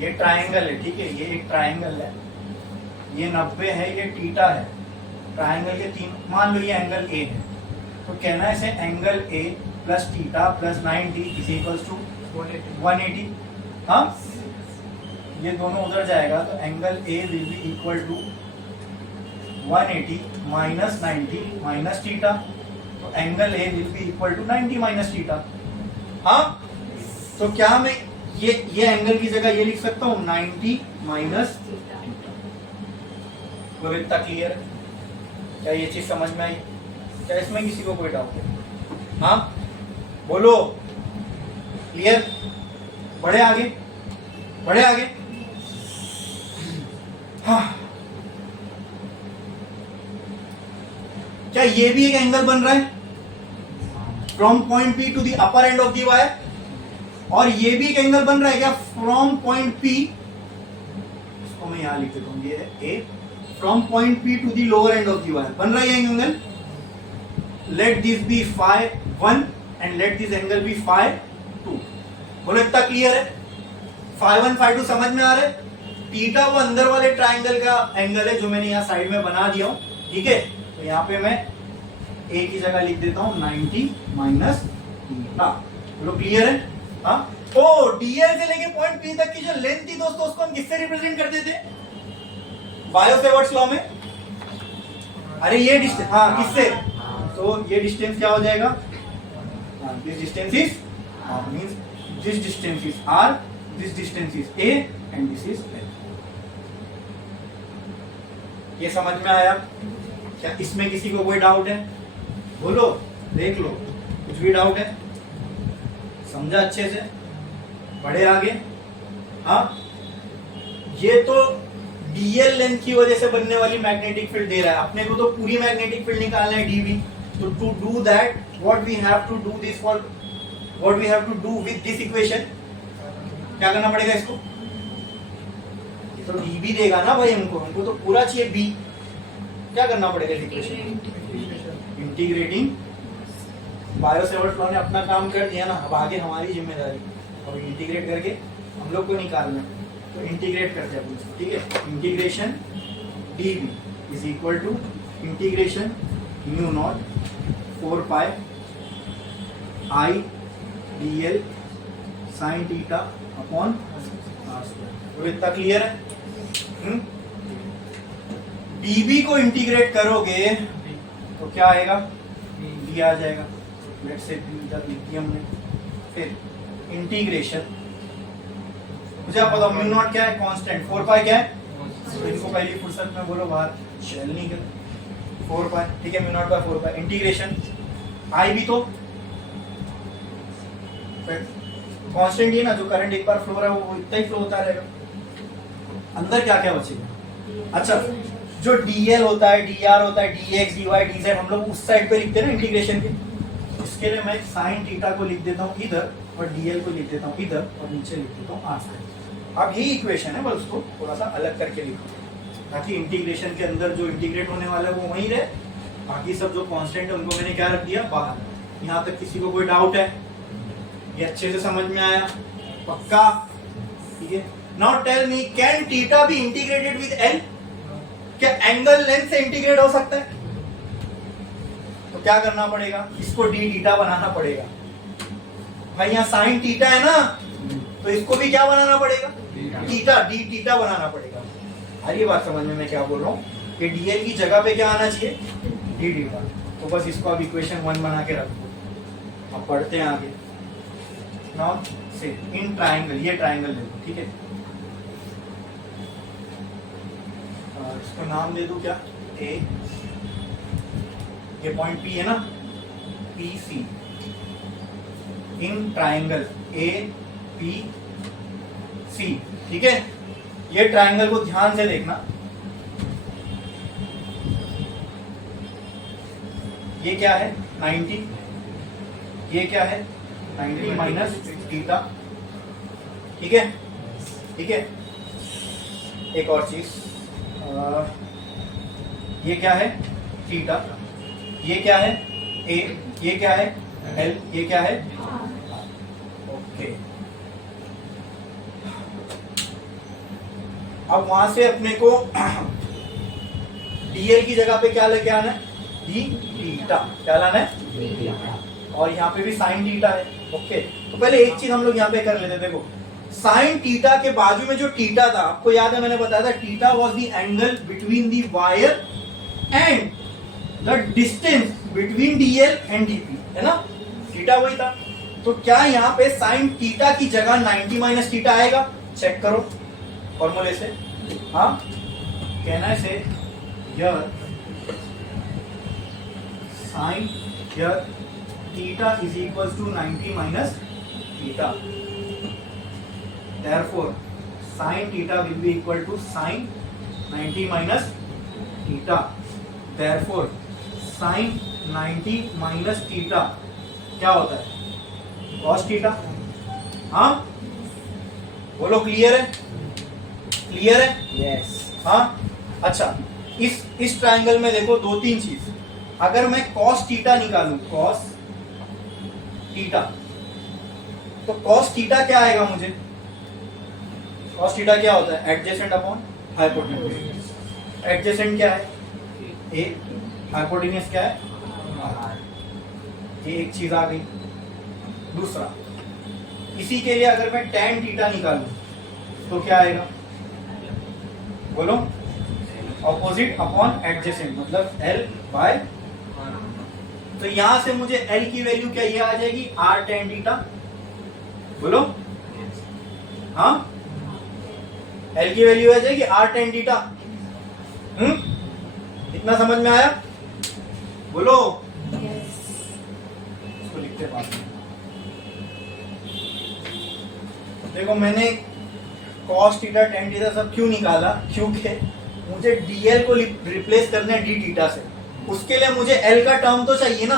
ये ट्रायंगल है, ठीक है, ये एक ट्रायंगल है, ये 90 है, ये थीटा है, ट्रायंगल के 3, मान लो ये एंगल ए है, तो कहना है इसे angle A plus theta plus 90 is equals to 180। हाँ, ये दोनों उधर जाएगा, तो angle A will be equal to 180 minus 90 minus theta, तो angle A will be equal to 90 minus theta. हाँ, तो क्या मैं ये एंगल की जगह ये लिख सकता हूं 90 माइनस थीटा। इतना क्लियर है? क्या ये चीज समझ में आई? क्या इसमें किसी को कोई डाउट है? हाँ बोलो, क्लियर? बढ़े आगे, बढ़े आगे। हाँ, क्या ये भी एक एंगल बन रहा है from point P to the upper end of the wire, और ये भी एक एंगल बन रहा है क्या फ्रॉम पॉइंट P, इसको मैं यहां लिख देता हूं, ये है A, from point P to the lower end of the wire बन रहा है ये angle. Let this be phi 1 and let this angle be phi 2। बोलो इतना क्लियर है? फाई 1 फाई 2 समझ में आ रहा है? थीटा वो अंदर वाले ट्राइंगल का एंगल है जो मैंने यहाँ साइड में बना दिया हूं, ठीक है। तो यहाँ पे मैं ए की जगह लिख देता हूँ 90 माइनस थीटा। बोलो क्लियर है? हाँ। ओ डीएल से लेके पॉइंट पी तक की जो लेंथ थी दोस्तों उसको हम किससे रिप्रेजेंट करते थे? बायो-सेवर्ट्स लॉ में। अरे ये डिस्टेंस, हाँ किससे? तो ये डिस्टेंस क्या हो जाएगा? This distance is means this distance is R, this distance is A and this is L. ये समझ में आया? क्या इसमें किसी को कोई डाउट है? बोलो, देख लो, कुछ भी डाउट है? समझा अच्छे से? बढ़े आगे? हाँ, ये तो डीएल लेंथ की वजह से बनने वाली मैग्नेटिक फील्ड दे रहा है, अपने को तो पूरी मैग्नेटिक फील्ड निकालना है डीबी। तो to do that what we have to do this for what we have to do with this equation, क्या करना पड़ेगा इसको? तो डीबी देगा ना भाई हमको तो पूरा चाहिए बी। क्या करना पड़ेगा इस इक्वेशन? इंटीग्रेटिंग। बायो-सेवर्ट्स लॉ ने अपना काम कर दिया ना, अब आगे हमारी जिम्मेदारी, अब इंटीग्रेट करके हम लोग को निकालना है। तो इंटीग्रेट करते हैं, ठीक है। Integration dv is equal to integration mu not 4 pi I dl sine theta upon r square. तो इतना क्लियर है? dv को इंटीग्रेट करोगे तो क्या आएगा? d आ जाएगा। लेट्स से लिख दिया हमने। फिर इंटीग्रेशन, मुझे आप बताओ म्यू नॉट क्या है? कांस्टेंट। 4 पाई क्या है? तो इनको पहली फुर्सत में बोलो बाहर, शेल नहीं कर। 4 पाई, ठीक है, mu not by 4 pi. Integration I भी तो कांस्टेंट ही ना, जो करंट एक बार फ्लो रहा है वो इतना ही फ्लो होता रहेगा। अंदर क्या क्या बचेगा? अच्छा, जो डीएल होता है, डीआर होता है, डीएक्स, डीवाई, डीजेड, हम लोग उस साइड पे लिखते हैं ना इंटीग्रेशन के। इसके लिए मैं साइन थीटा को लिख देता हूँ इधर और डीएल को लिख देता हूँ इधर और नीचे लिख देता हूँ आर स्क्वायर। अब यही इक्वेशन है, बस उसको थोड़ा सा अलग करके लिखो ताकि इंटीग्रेशन के अंदर जो इंटीग्रेट होने वाला है वो वहीं रहे, बाकी सब जो कांस्टेंट है उनको मैंने क्या रख दिया? बाहर। यहाँ तक किसी को कोई डाउट है? ये अच्छे से समझ में आया? पक्का? ठीक है। Now tell me, can theta be integrated with L? क्या एंगल लेंथ से इंटीग्रेट हो सकता है? तो क्या करना पड़ेगा? इसको डी थीटा बनाना पड़ेगा। भाई यहाँ साइन थीटा है ना, तो इसको भी क्या बनाना पड़ेगा? थीटा, डी थीटा बनाना पड़ेगा। अरे बात समझ में मैं क्या बोल रहा हूँ कि डीएल की जगह पे क्या आना चाहिए? D theta. तो बस इसको अब इक्वेशन 1 बना के रख दो। अब पढ़ते हैं आगे। नाउ से इन ट्राइंगल, ये ट्राइंगल ले लो, ठीक है। इसको नाम दे दूं क्या? ए, ये पॉइंट पी है ना, P C. In triangle A P C, ठीक है। ये ट्राइंगल को ध्यान से देखना। ये क्या है? 90। ये क्या है? 90 माइनस थीटा, ठीक है, ठीक है। एक और चीज, ये क्या है? थीटा। ये क्या है? ए। ये क्या है? एल। ये क्या है? ओके। अब वहां से अपने को डीएल की जगह पे क्या लेके आना है? D theta. क्या लाना है? और यहाँ पे भी साइन थीटा है। ओके, तो पहले एक चीज हम लोग यहाँ पे कर लेते हैं। देखो, साइन थीटा के बाजू में जो थीटा था, आपको याद है मैंने बताया था theta was the angle between the wire and the distance between DL and DP, है ना? थीटा वही था। तो क्या यहाँ पे साइन थीटा की जगह 90 माइनस थीटा आएगा? चेक करो फॉर्मूले से। हाँ, कहना से here sine here theta is equal to 90 minus theta. Therefore, sin theta will be equal to sin 90 minus theta. Therefore, sin 90 minus theta क्या होता है? cos theta। हाँ, बोलो क्लियर है? क्लियर है? यस। हाँ, अच्छा, इस ट्राइंगल में देखो 2-3 चीज। अगर मैं cos थीटा निकालूं, cos थीटा, तो cos थीटा क्या आएगा मुझे? cos थीटा क्या होता है? Adjacent upon hypotenuse. एडजेसेंट क्या है? ए, हाइपोटेन्यूज क्या है? ये एक चीज आ गई। दूसरा, इसी के लिए अगर मैं tan थीटा निकालूं तो क्या आएगा? बोलो। ऑपोजिट अपॉन एडजेसेंट, मतलब L बाय। तो यहां से मुझे L की वैल्यू क्या ये आ जाएगी? R tan theta. बोलो। हाँ, L की वैल्यू आ जाएगी R tan थीटा। इतना समझ में आया? बोलो। इसको लिखते बाद में। देखो मैंने cos थीटा tan थीटा सब क्यों निकाला? क्योंकि मुझे dl को रिप्लेस करना है d थीटा से। उसके लिए मुझे l का टर्म तो चाहिए ना,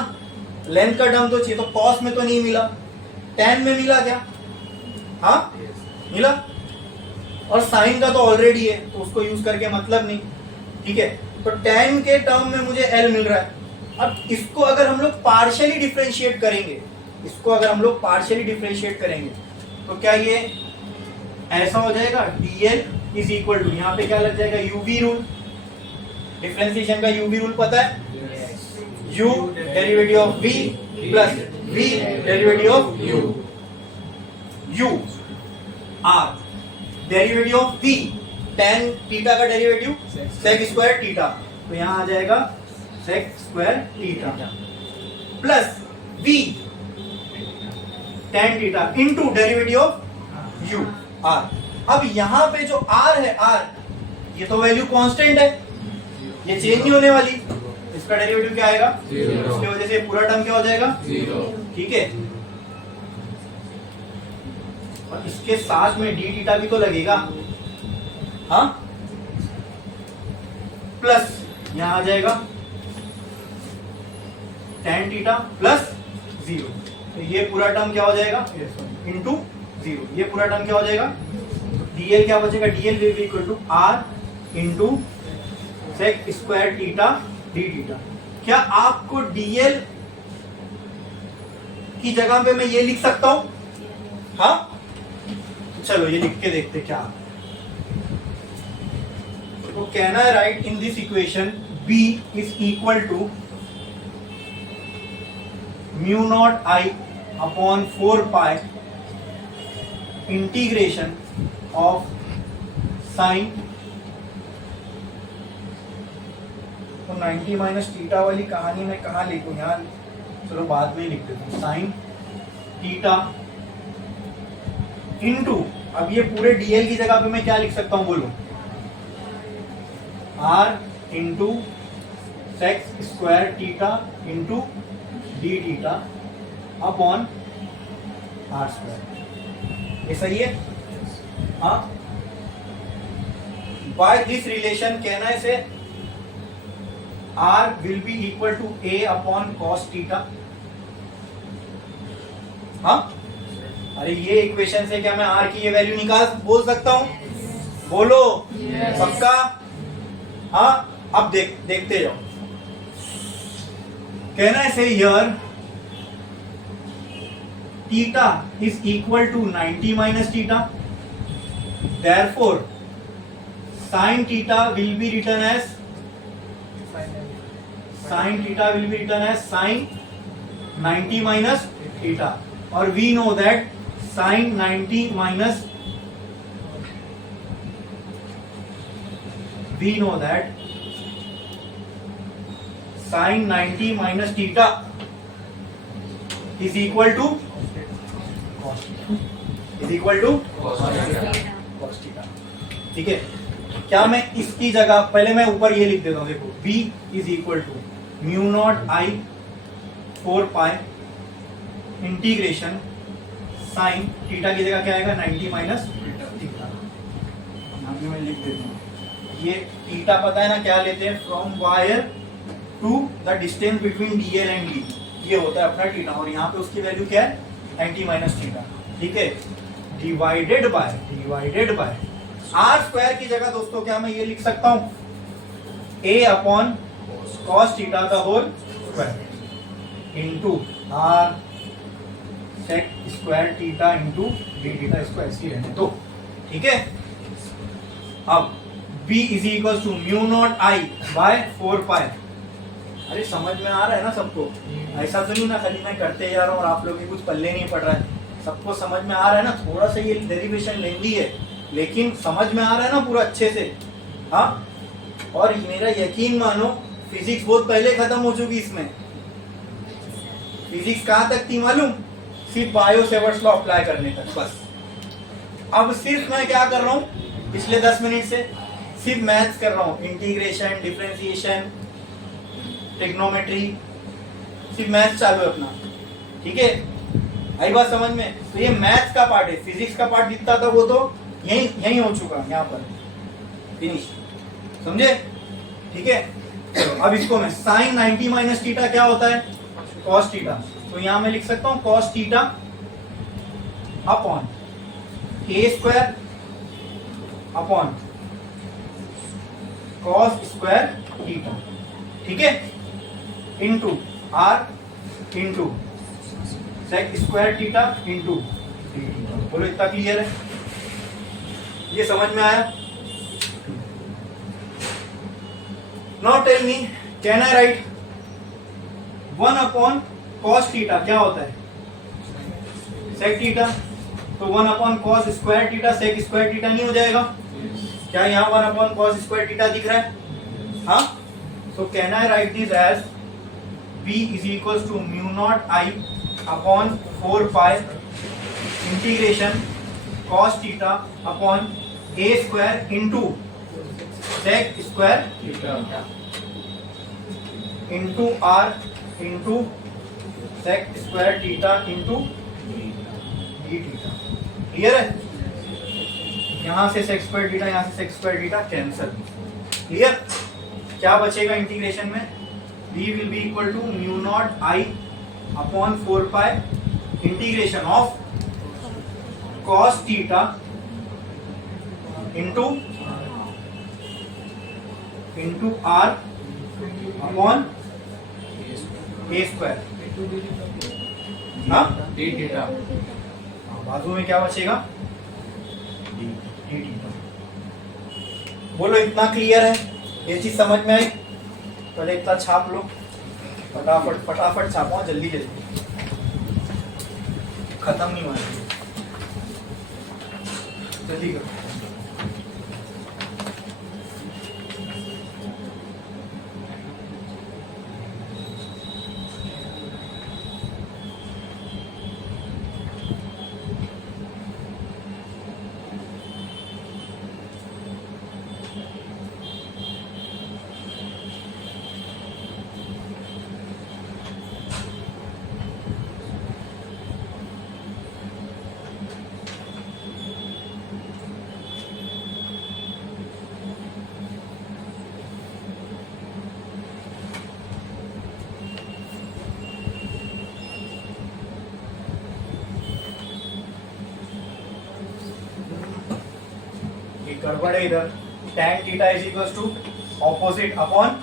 लेंथ का टर्म तो चाहिए। तो cos में तो नहीं मिला, tan में मिला क्या? हाँ मिला। और sin का तो ऑलरेडी है, तो उसको यूज करके मतलब नहीं। ठीक है, तो tan के टर्म में मुझे l मिल रहा है। अब इसको अगर हम लोग पार्शियली डिफरेंशिएट करेंगे, तो क्या ये ऐसा हो जाएगा? dl इज इक्वल टू, यहाँ पे क्या लग जाएगा? uv rule. डिफरेंशिएशन का uv रूल पता है? u derivative of v plus v derivative of u r derivative of v tan theta का डेरिवेटिव sec स्क्वायर थीटा, तो यहाँ आ जाएगा sec square theta plus v tan theta into derivative of u r। अब यहाँ पे जो r है, r ये तो वैल्यू कांस्टेंट है, ये चेंज नहीं होने वाली। इसका डेरिवेटिव क्या आएगा? इसकी वजह से पूरा टर्म क्या हो जाएगा? 0। ठीक है, और इसके साथ में डी थीटा भी तो लगेगा। हाँ, प्लस यहां आ जाएगा tan थीटा प्लस 0। तो ये पूरा टर्म क्या हो जाएगा? इनटू 0। ये पूरा टर्म क्या हो जाएगा? dl क्या बचेगा? dl will be equal to r into sec square theta d theta. क्या आपको dl की जगह पे मैं ये लिख सकता हूं? हाँ, चलो ये लिख के देखते क्या। तो can I write in this equation b is equal to mu not i upon 4 pi integration of sine, तो 90 माइनस थीटा वाली कहानी में कहाँ लिखूं? यहाँ, चलो बाद में ही लिख देता हूँ। साइन थीटा इनटू, अब ये पूरे dl की जगह पे मैं क्या लिख सकता हूँ? बोलो। r into sec square theta into D theta upon r square. ये सही है? हाँ। By this relation can I say r will be equal to a upon cos theta. हाँ, अरे ये इक्वेशन से क्या मैं r की ये वैल्यू निकाल बोल सकता हूं? बोलो। yes. पक्का? हाँ, अब देखते जाओ। Can I say here theta is equal to 90 minus theta, therefore sin theta will be written as sin theta will be written as sin 90 minus theta, or we know that sin 90 minus, we know that sin 90 minus theta is equal to cos theta, is equal to cos theta। ठीक है, क्या मैं इसकी जगह पहले मैं ऊपर ये लिख देता हूं, देखो v is equal to mu not i 4 pi integration sine theta की जगह क्या आएगा? 90 माइनस थीटा। यहाँ पे मैं लिख देता हूँ, ये थीटा पता है ना क्या लेते हैं? From wire to the distance between dl and d, ये होता है अपना थीटा। और यहाँ पे उसकी वैल्यू क्या है? 90 माइनस थीटा। ठीक है, डिवाइडेड बाय आर स्क्वायर की जगह दोस्तों क्या मैं ये लिख सकता हूं? a अपॉन कॉस थीटा का whole square into R sec square theta into D theta, इसको ऐसे ही रहने दो, ठीक है। अब b is equal to mu not I by 4 pi. अरे समझ में आ रहा है ना सबको? ऐसा तो नहीं ना खाली मैं करते जा रहा हूँ और आप लोग भी कुछ पल्ले नहीं पड़ रहा है, सबको समझ में आ रहा है ना? थोड़ा सा ये डेरिवेशन लेंदी है लेकिन समझ में आ रहा है ना पूरा अच्छे से? हाँ, और मेरा यकीन मानो फिजिक्स बहुत पहले खत्म हो चुकी इसमें। फिजिक्स कहाँ तक थी मालूम? सिर्फ बायो सेवर्ट्स लॉ अप्लाई करने तक, बस। अब सिर्फ मैं क्या कर रहा हूँ पिछले 10 मिनट से? सिर्फ मैथ्स कर रहा हूँ, इंटीग्रेशन, डिफरेंशिएशन, ट्रिग्नोमेट्री, सिर्फ मैथ्स चालू है अपना, ठीक है? आई बात समझ में? तो ये मैथ्स का पार्ट है, फिजिक्स का पार्ट जितना था वो तो यही हो चुका, यहाँ पर फिनिश, समझे? ठीक है। अब इसको मैं साइन 90 माइनस थीटा क्या होता है? Cos theta. तो यहां मैं लिख सकता हूं cos theta upon A square upon cos square theta, ठीक है, into R into sec square theta into D theta. बोलो इतना क्लियर है? ये समझ में आया? Now tell me, can I write 1 upon cos theta क्या होता है? sec theta. तो 1 upon cos square theta sec square theta नहीं हो जाएगा? क्या यहाँ 1 upon cos स्क्वायर थीटा दिख रहा है? हाँ, so can I write this as b is equals to mu naught I upon 4 pi integration cos theta upon a square into sec square theta into R into sec square theta into D theta. Clear है? यहां से सेक स्क्वायर थीटा, यहां से sec square theta cancel. Clear? क्या बचेगा इंटीग्रेशन में? b will be equal to mu not I upon 4 pi integration of cos theta into R upon A square, हाँ, डी थीटा। बाजू में क्या बचेगा? D theta. बोलो इतना क्लियर है? ये चीज समझ में आई? पहले इतना छाप लो, फटाफट फटाफट छापो, जल्दी जल्दी, खत्म नहीं हुआ, जल्दी करो। गड़बड़ है इधर। tan theta is equals to opposite upon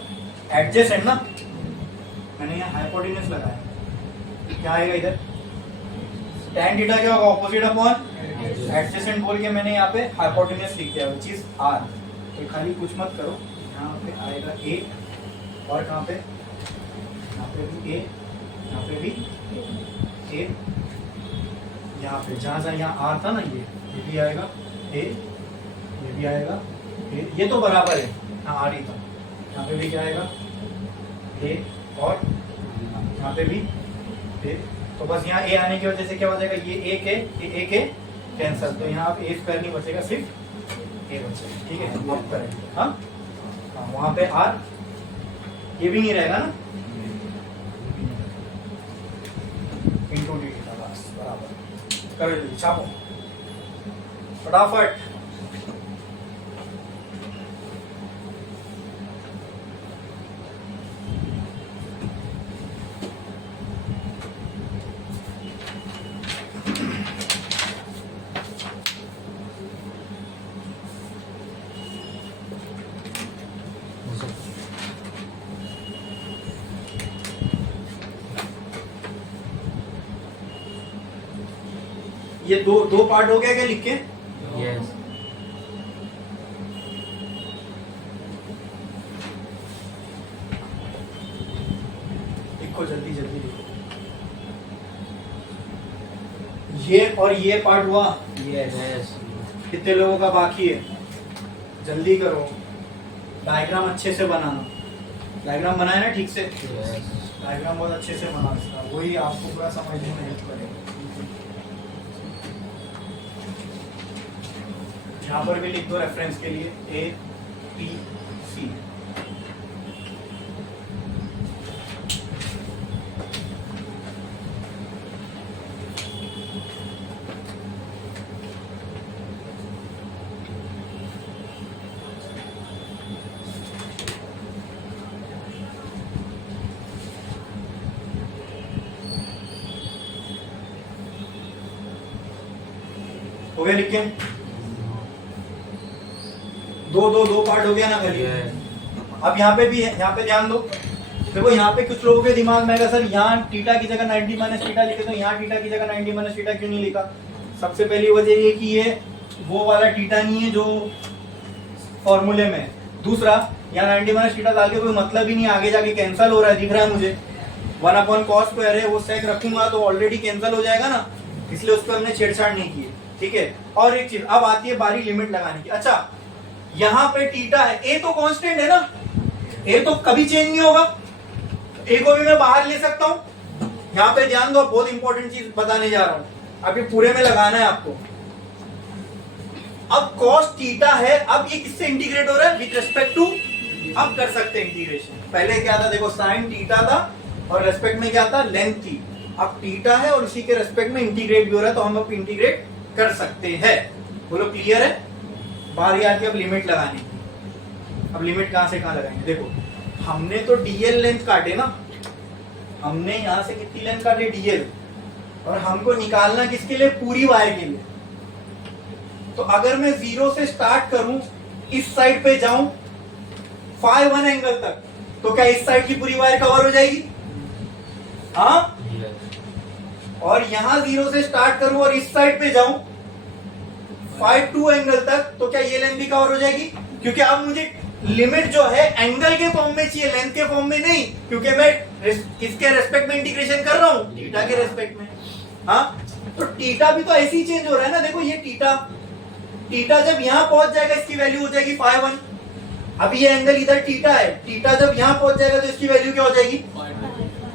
adjacent ना, मैंने यहाँ हाइपोटेन्यूज लगाया, क्या आएगा इधर? tan थीटा क्या होगा? ऑपोजिट अपॉन एडजेसेंट बोल के मैंने यहाँ पे हाइपोटेन्यूज लिख दिया, व्हिच इज r। तो खाली कुछ मत करो, यहाँ पे आएगा a, और कहाँ पे? यहाँ पे भी a, यहाँ पे भी a, यहाँ पे जहाँ यहाँ r था ना, ये भी आएगा a, ये भी आएगा, ये तो बराबर है, हाँ आ रही था। यहाँ पे भी क्या आएगा? ए, और यहाँ पे भी ए। तो बस यहाँ ए आने की वजह से क्या हो जाएगा? ये ए के कैंसल, तो यहाँ पे ए स्क्वायर नहीं बचेगा, सिर्फ ए बचेगा, ठीक है? अब करेंगे, हाँ, वहाँ पे आर, ये भी नहीं रहेगा ना, इंटू डी थीटा, बस बराबर। करो छापो फटाफट। ये दो दो पार्ट हो गया क्या लिख के? यस। लिखो जल्दी जल्दी लिखो। ये और ये पार्ट हुआ। यस। कितने लोगों का बाकी है? जल्दी करो, डायग्राम अच्छे से बनाना। डायग्राम बनाए ना ठीक से? डायग्राम बहुत अच्छे से बना इसका, वही आपको पूरा समझने में हेल्प करेगा। यहाँ पर भी लिख दो रेफरेंस के लिए APC। हो गया लिख के? दो पार्ट हो गया ना खाली। अब यहाँ पे भी है, यहाँ पे ध्यान दो। देखो यहाँ पे कुछ लोगों के दिमाग में आएगा सर यहाँ थीटा की जगह 90 माइनस थीटा लिखे तो यहाँ थीटा की जगह 90 माइनस थीटा क्यों नहीं लिखा? सबसे पहली वजह ये कि ये वो वाला थीटा नहीं है जो फॉर्मूले में। दूसरा, यहाँ 90 माइनस थीटा डाल के कोई मतलब ही नहीं, आगे जाके कैंसिल हो रहा है, दिख रहा है मुझे। 1/cos स्क्वायर है, वो सेक रखूंगा तो ऑलरेडी कैंसिल हो जाएगा ना, इसलिए उसको हमने छेड़छाड़ नहीं की है। ठीक है, और एक चीज अब आती है बारी लिमिट लगाने की। अच्छा, यहाँ पे थीटा है, ए तो कांस्टेंट है ना, ए तो कभी चेंज नहीं होगा, ए को भी मैं बाहर ले सकता हूं। यहाँ पे ध्यान दो, बहुत इंपॉर्टेंट चीज बताने जा रहा हूं, अभी पूरे में लगाना है आपको। अब cos थीटा है, अब ये किससे इंटीग्रेट हो रहा है? विद रेस्पेक्ट टू, अब कर सकते हैं इंटीग्रेशन। पहले क्या था देखो, साइन थीटा था और रेस्पेक्ट में क्या था? लेंथ थी। अब थीटा है और उसी के रेस्पेक्ट में इंटीग्रेट भी हो रहा है, तो हम अब इंटीग्रेट कर सकते हैं। बोलो क्लियर है? बारी आती है अब लिमिट लगाने की। अब लिमिट कहां से कहां लगाएंगे? देखो, हमने तो डीएल लेंथ काटे ना, हमने यहां से कितनी लेंथ काटी? डीएल। और हमको निकालना किसके लिए? पूरी वायर के लिए। तो अगर मैं 0 से स्टार्ट करूं, इस साइड पे जाऊं φ1 एंगल तक, तो क्या इस साइड की पूरी वायर कवर हो जाएगी? हाँ। और यहां 0 से स्टार्ट करूं और इस साइड पे जाऊं φ2 एंगल तक, तो क्या ये लेंथ भी कवर हो जाएगी? क्योंकि अब मुझे लिमिट जो है एंगल के फॉर्म में चाहिए, लेंथ के फॉर्म में नहीं, क्योंकि मैं किसके रेस्पेक्ट में इंटीग्रेशन कर रहा हूं? थीटा के रेस्पेक्ट में। हाँ, तो थीटा भी तो ऐसे ही चेंज हो रहा है ना। देखो ये थीटा जब यहां पहुंच जाएगा इसकी वैल्यू हो जाएगी φ1। अब ये एंगल इधर थीटा है, थीटा जब यहां पहुंच जाएगा तो इसकी वैल्यू क्या हो जाएगी?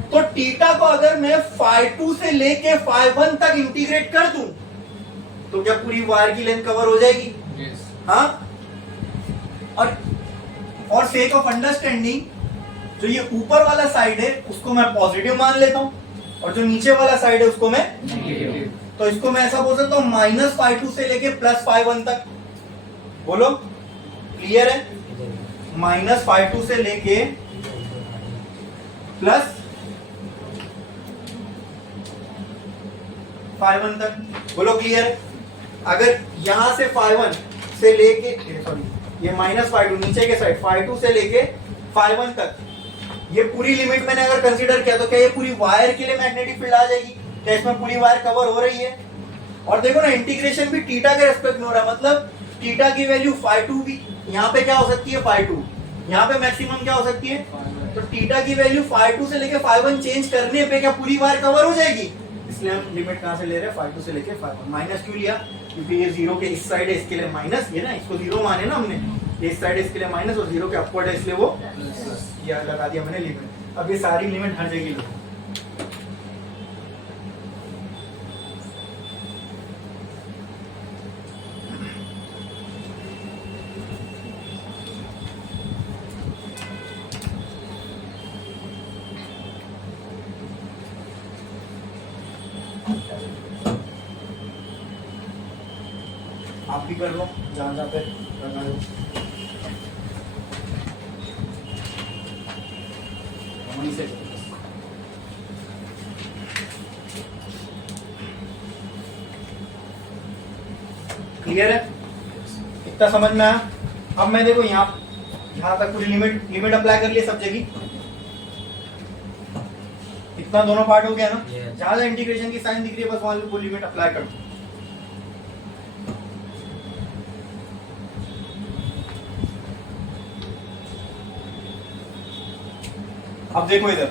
तो थीटा को अगर मैं φ2 से लेके φ1 तक इंटीग्रेट कर दूं, तो क्या पूरी वायर की लेंथ कवर हो जाएगी? हाँ। और सेक ऑफ अंडरस्टैंडिंग, जो ये ऊपर वाला साइड है उसको मैं पॉजिटिव मान लेता हूं, और जो नीचे वाला साइड है उसको मैं नेगेटिव। तो इसको मैं ऐसा बोल सकता हूं -φ2 से लेके +φ1 तक। बोलो क्लियर है? -φ2 से लेके +φ1 तक। बोलो क्लियर है? अगर यहां से φ1 से लेके, सॉरी ये -φ2 नीचे के साइड φ2 से लेके φ1 तक, ये पूरी लिमिट मैंने अगर कंसीडर किया, तो क्या ये पूरी वायर के लिए मैग्नेटिक फील्ड आ जाएगी? क्या इसमें पूरी वायर कवर हो रही है? और देखो ना, इंटीग्रेशन भी थीटा के रेस्पेक्ट में हो रहा है, मतलब थीटा की वैल्यू φ2 भी यहाँ पे क्या हो सकती है? φ2। यहाँ पे मैक्सिमम क्या हो सकती है? तो थीटा की वैल्यू φ2 से लेके φ1 चेंज करने पे क्या पूरी वायर कवर हो जाएगी? इसलिए हम लिमिट कहां से ले रहे हैं? φ2 से लेके φ1। माइनस क्यों लिया? क्योंकि ये 0 के इस साइड है, इसके लिए माइनस, ये ना इसको 0 माने ना हमने, ये इस साइड है इसके लिए माइनस, और 0 के अपवर्ड है इसलिए वो ये लगा दिया मैंने लिमिट। अब ये सारी लिमिट हर जगह लो। आप भी कर लो जहां जहां पे करना हो। वहीं से क्लियर है? इतना समझ में आया? अब मैं देखो यहां तक पूरी लिमिट अप्लाई कर लिया सब जगह। इतना दोनों पार्ट हो गया ना। जहां जहां इंटीग्रेशन की साइन दिख रही है बस वहां वो लिमिट अप्लाई कर दो। अब देखो इधर,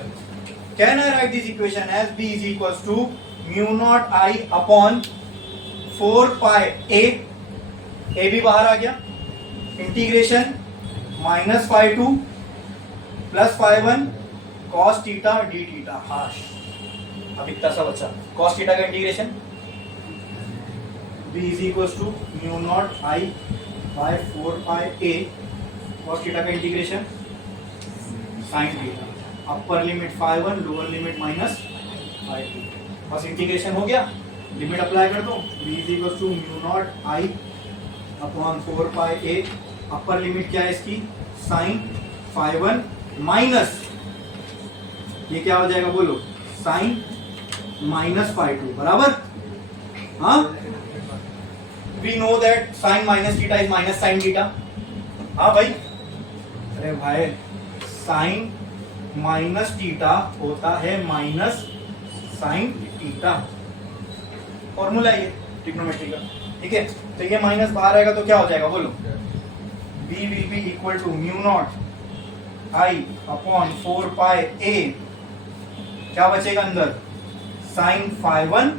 can I write this equation as B is equal to mu not I upon 4 pi A भी बाहर आ गया, integration minus phi 2 plus phi 1 cos theta D theta हाश। अब इतना सा बचा, कॉस थीटा का integration b is equal to mu not I by 4 pi A cos theta का integration sine theta, upper limit phi 1 lower limit minus phi 2, बस इंटीग्रेशन हो गया, लिमिट अप्लाई कर दो, b is equal to mu not I upon 4 pi A, upper limit क्या है इसकी साइन फाई 1 माइनस ये क्या हो जाएगा बोलो, साइन माइनस फाई 2 बराबर। हाँ, we know that sine minus theta is minus sine theta. हाँ भाई, अरे भाई साइन माइनस थीटा होता है माइनस साइन थीटा, फॉर्मूला ये ट्रिग्नोमेट्री का, ठीक है। तो ये माइनस बाहर आएगा तो क्या हो जाएगा बोलो, b will be equal to mu not I upon 4 pi A, क्या बचेगा अंदर साइन फाई 1,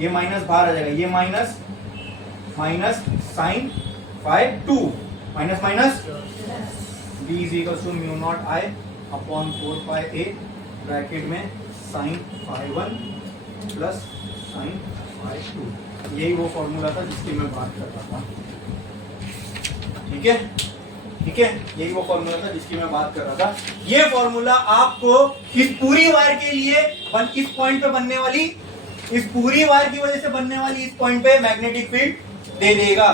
ये माइनस बाहर आ जाएगा, ये minus minus sine phi 2, minus minus b is equal to mu not I upon 4 pi A bracket में sine phi 1 plus sine phi 2। यही वो फॉर्मूला था जिसकी मैं बात कर रहा था, ठीक है, ठीक है, यही वो फॉर्मूला था जिसकी मैं बात कर रहा था। ये फॉर्मूला आपको इस पूरी वायर के लिए इस पॉइंट पे बनने वाली, इस पूरी वायर की वजह से बनने वाली इस पॉइंट पे मैग्नेटिक फील्ड दे देगा,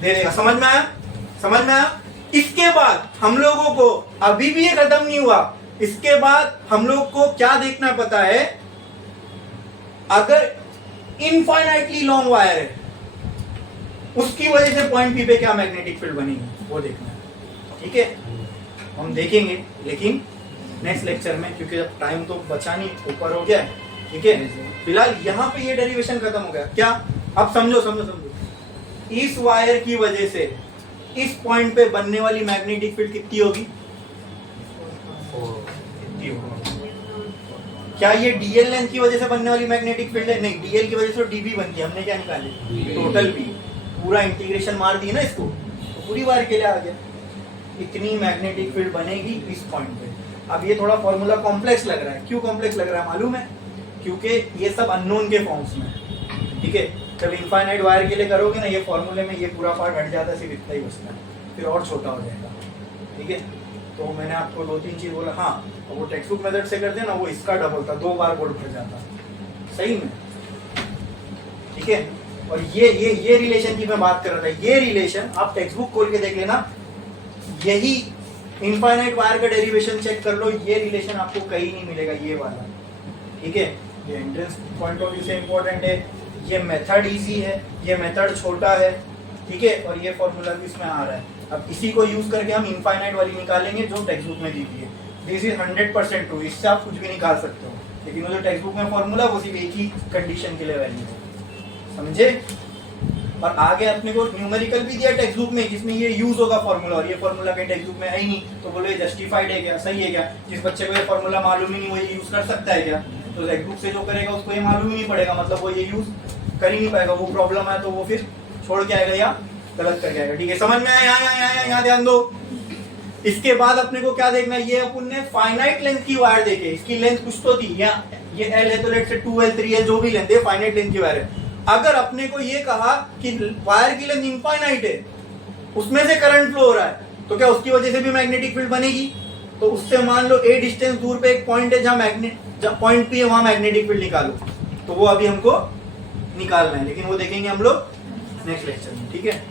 दे देगा। समझ में आया, समझ में आया। इसके बाद हम लोगों को अभी भी ये खत्म नहीं हुआ, इसके बाद हम लोग को क्या देखना पता है, अगर इनफाइनाइटली लॉन्ग वायर है उसकी वजह से पॉइंट पी पे क्या मैग्नेटिक फील्ड बनेगी वो देखना है, ठीक है। हम देखेंगे लेकिन नेक्स्ट लेक्चर में, क्योंकि अब टाइम तो बचा नहीं, ऊपर हो गया है, ठीक है। फिलहाल यहाँ पे ये डेरिवेशन खत्म हो गया। क्या, अब समझो समझो समझो, इस वायर की वजह से इस पॉइंट पे बनने वाली मैग्नेटिक फील्ड कितनी होगी, क्या ये डीएल लेंथ की वजह से बनने वाली मैग्नेटिक फील्ड है? नहीं, डीएल की वजह से डीबी बनती है। हमने क्या निकाले, टोटल बी, पूरा इंटीग्रेशन मार दी ना इसको, तो पूरी वायर के लिए आ गया, इतनी मैग्नेटिक फील्ड बनेगी इस पॉइंट पे। अब ये थोड़ा फॉर्मूला कॉम्प्लेक्स लग रहा है, क्यों कॉम्प्लेक्स लग रहा है मालूम है, क्योंकि ये सब अननोन के फॉर्म्स में, ठीक है। जब इनफाइनाइट वायर के लिए करोगे ना, ये फॉर्मूले में ये पूरा पार्ट हट जाता है, सिर्फ इतना ही बचता है, फिर और छोटा हो जाएगा, ठीक है। तो मैंने आपको 2-3 चीज बोला, हाँ वो टेक्स्ट बुक मेथड से करते ना, वो इसका डबल था, 2 बार बोर्ड भर जाता सही में, ठीक है। और ये रिलेशन की मैं बात कर रहा था, ये रिलेशन आप टेक्स्ट बुक खोल के देख लेना, यही इनफाइनाइट वायर का डेरिवेशन चेक कर लो, ये रिलेशन आपको कहीं नहीं मिलेगा, ये वाला, ठीक है। ये एंट्रेंस पॉइंट ऑफ व्यू से इंपॉर्टेंट है, ये मेथड इजी है, ये मेथड छोटा है, ठीक है, और ये फॉर्मूला भी इसमें आ रहा है। अब इसी को यूज करके हम इनफाइनाइट वाली निकालेंगे जो टेक्स्ट बुक में दी हुई है। दिस इज 100% ट्रू, इससे आप कुछ भी निकाल सकते हो, लेकिन वो जो टेक्स्ट बुक में फॉर्मूला वो सिर्फ एक ही कंडीशन के लिए वैल्यू है, समझे। और आगे अपने को न्यूमेरिकल भी दिया टेक्स्ट बुक में जिसमें ये यूज होगा फॉर्मूला, और ये फॉर्मूला कहीं टेक्स्ट बुक में है ही नहीं, तो बोलो ये जस्टिफाइड है क्या, सही है क्या। जिस बच्चे को ये फॉर्मूला मालूम ही नहीं वो ये यूज कर सकता है क्या, तो टेक्स्ट बुक से जो करेगा उसको ये मालूम ही नहीं पड़ेगा, मतलब वो ये यूज कर ही नहीं पाएगा, वो प्रॉब्लम है तो वो फिर छोड़ के आएगा या गलत करके आएगा, ठीक है। समझ में आया, यहाँ ध्यान दो। इसके बाद अपने को क्या देखना है, ये अपन ने फाइनाइट लेंथ की वायर देखे, इसकी लेंथ कुछ तो थी, या ये एल है तो लेट से 2L 3L जो भी लेंथ है, फाइनाइट लेंथ की वायर है। अगर अपने को ये कहा कि वायर की लेंथ इनफाइनाइट है, उसमें से करंट फ्लो हो रहा है, तो क्या उसकी वजह से भी मैग्नेटिक फील्ड बनेगी। तो उससे मान लो ए डिस्टेंस दूर पे एक पॉइंट है जहाँ पॉइंट पी है, वहां मैग्नेटिक फील्ड निकालो, तो वो अभी हमको निकालना है, लेकिन वो देखेंगे हम लोग नेक्स्ट लेक्चर में, ठीक है।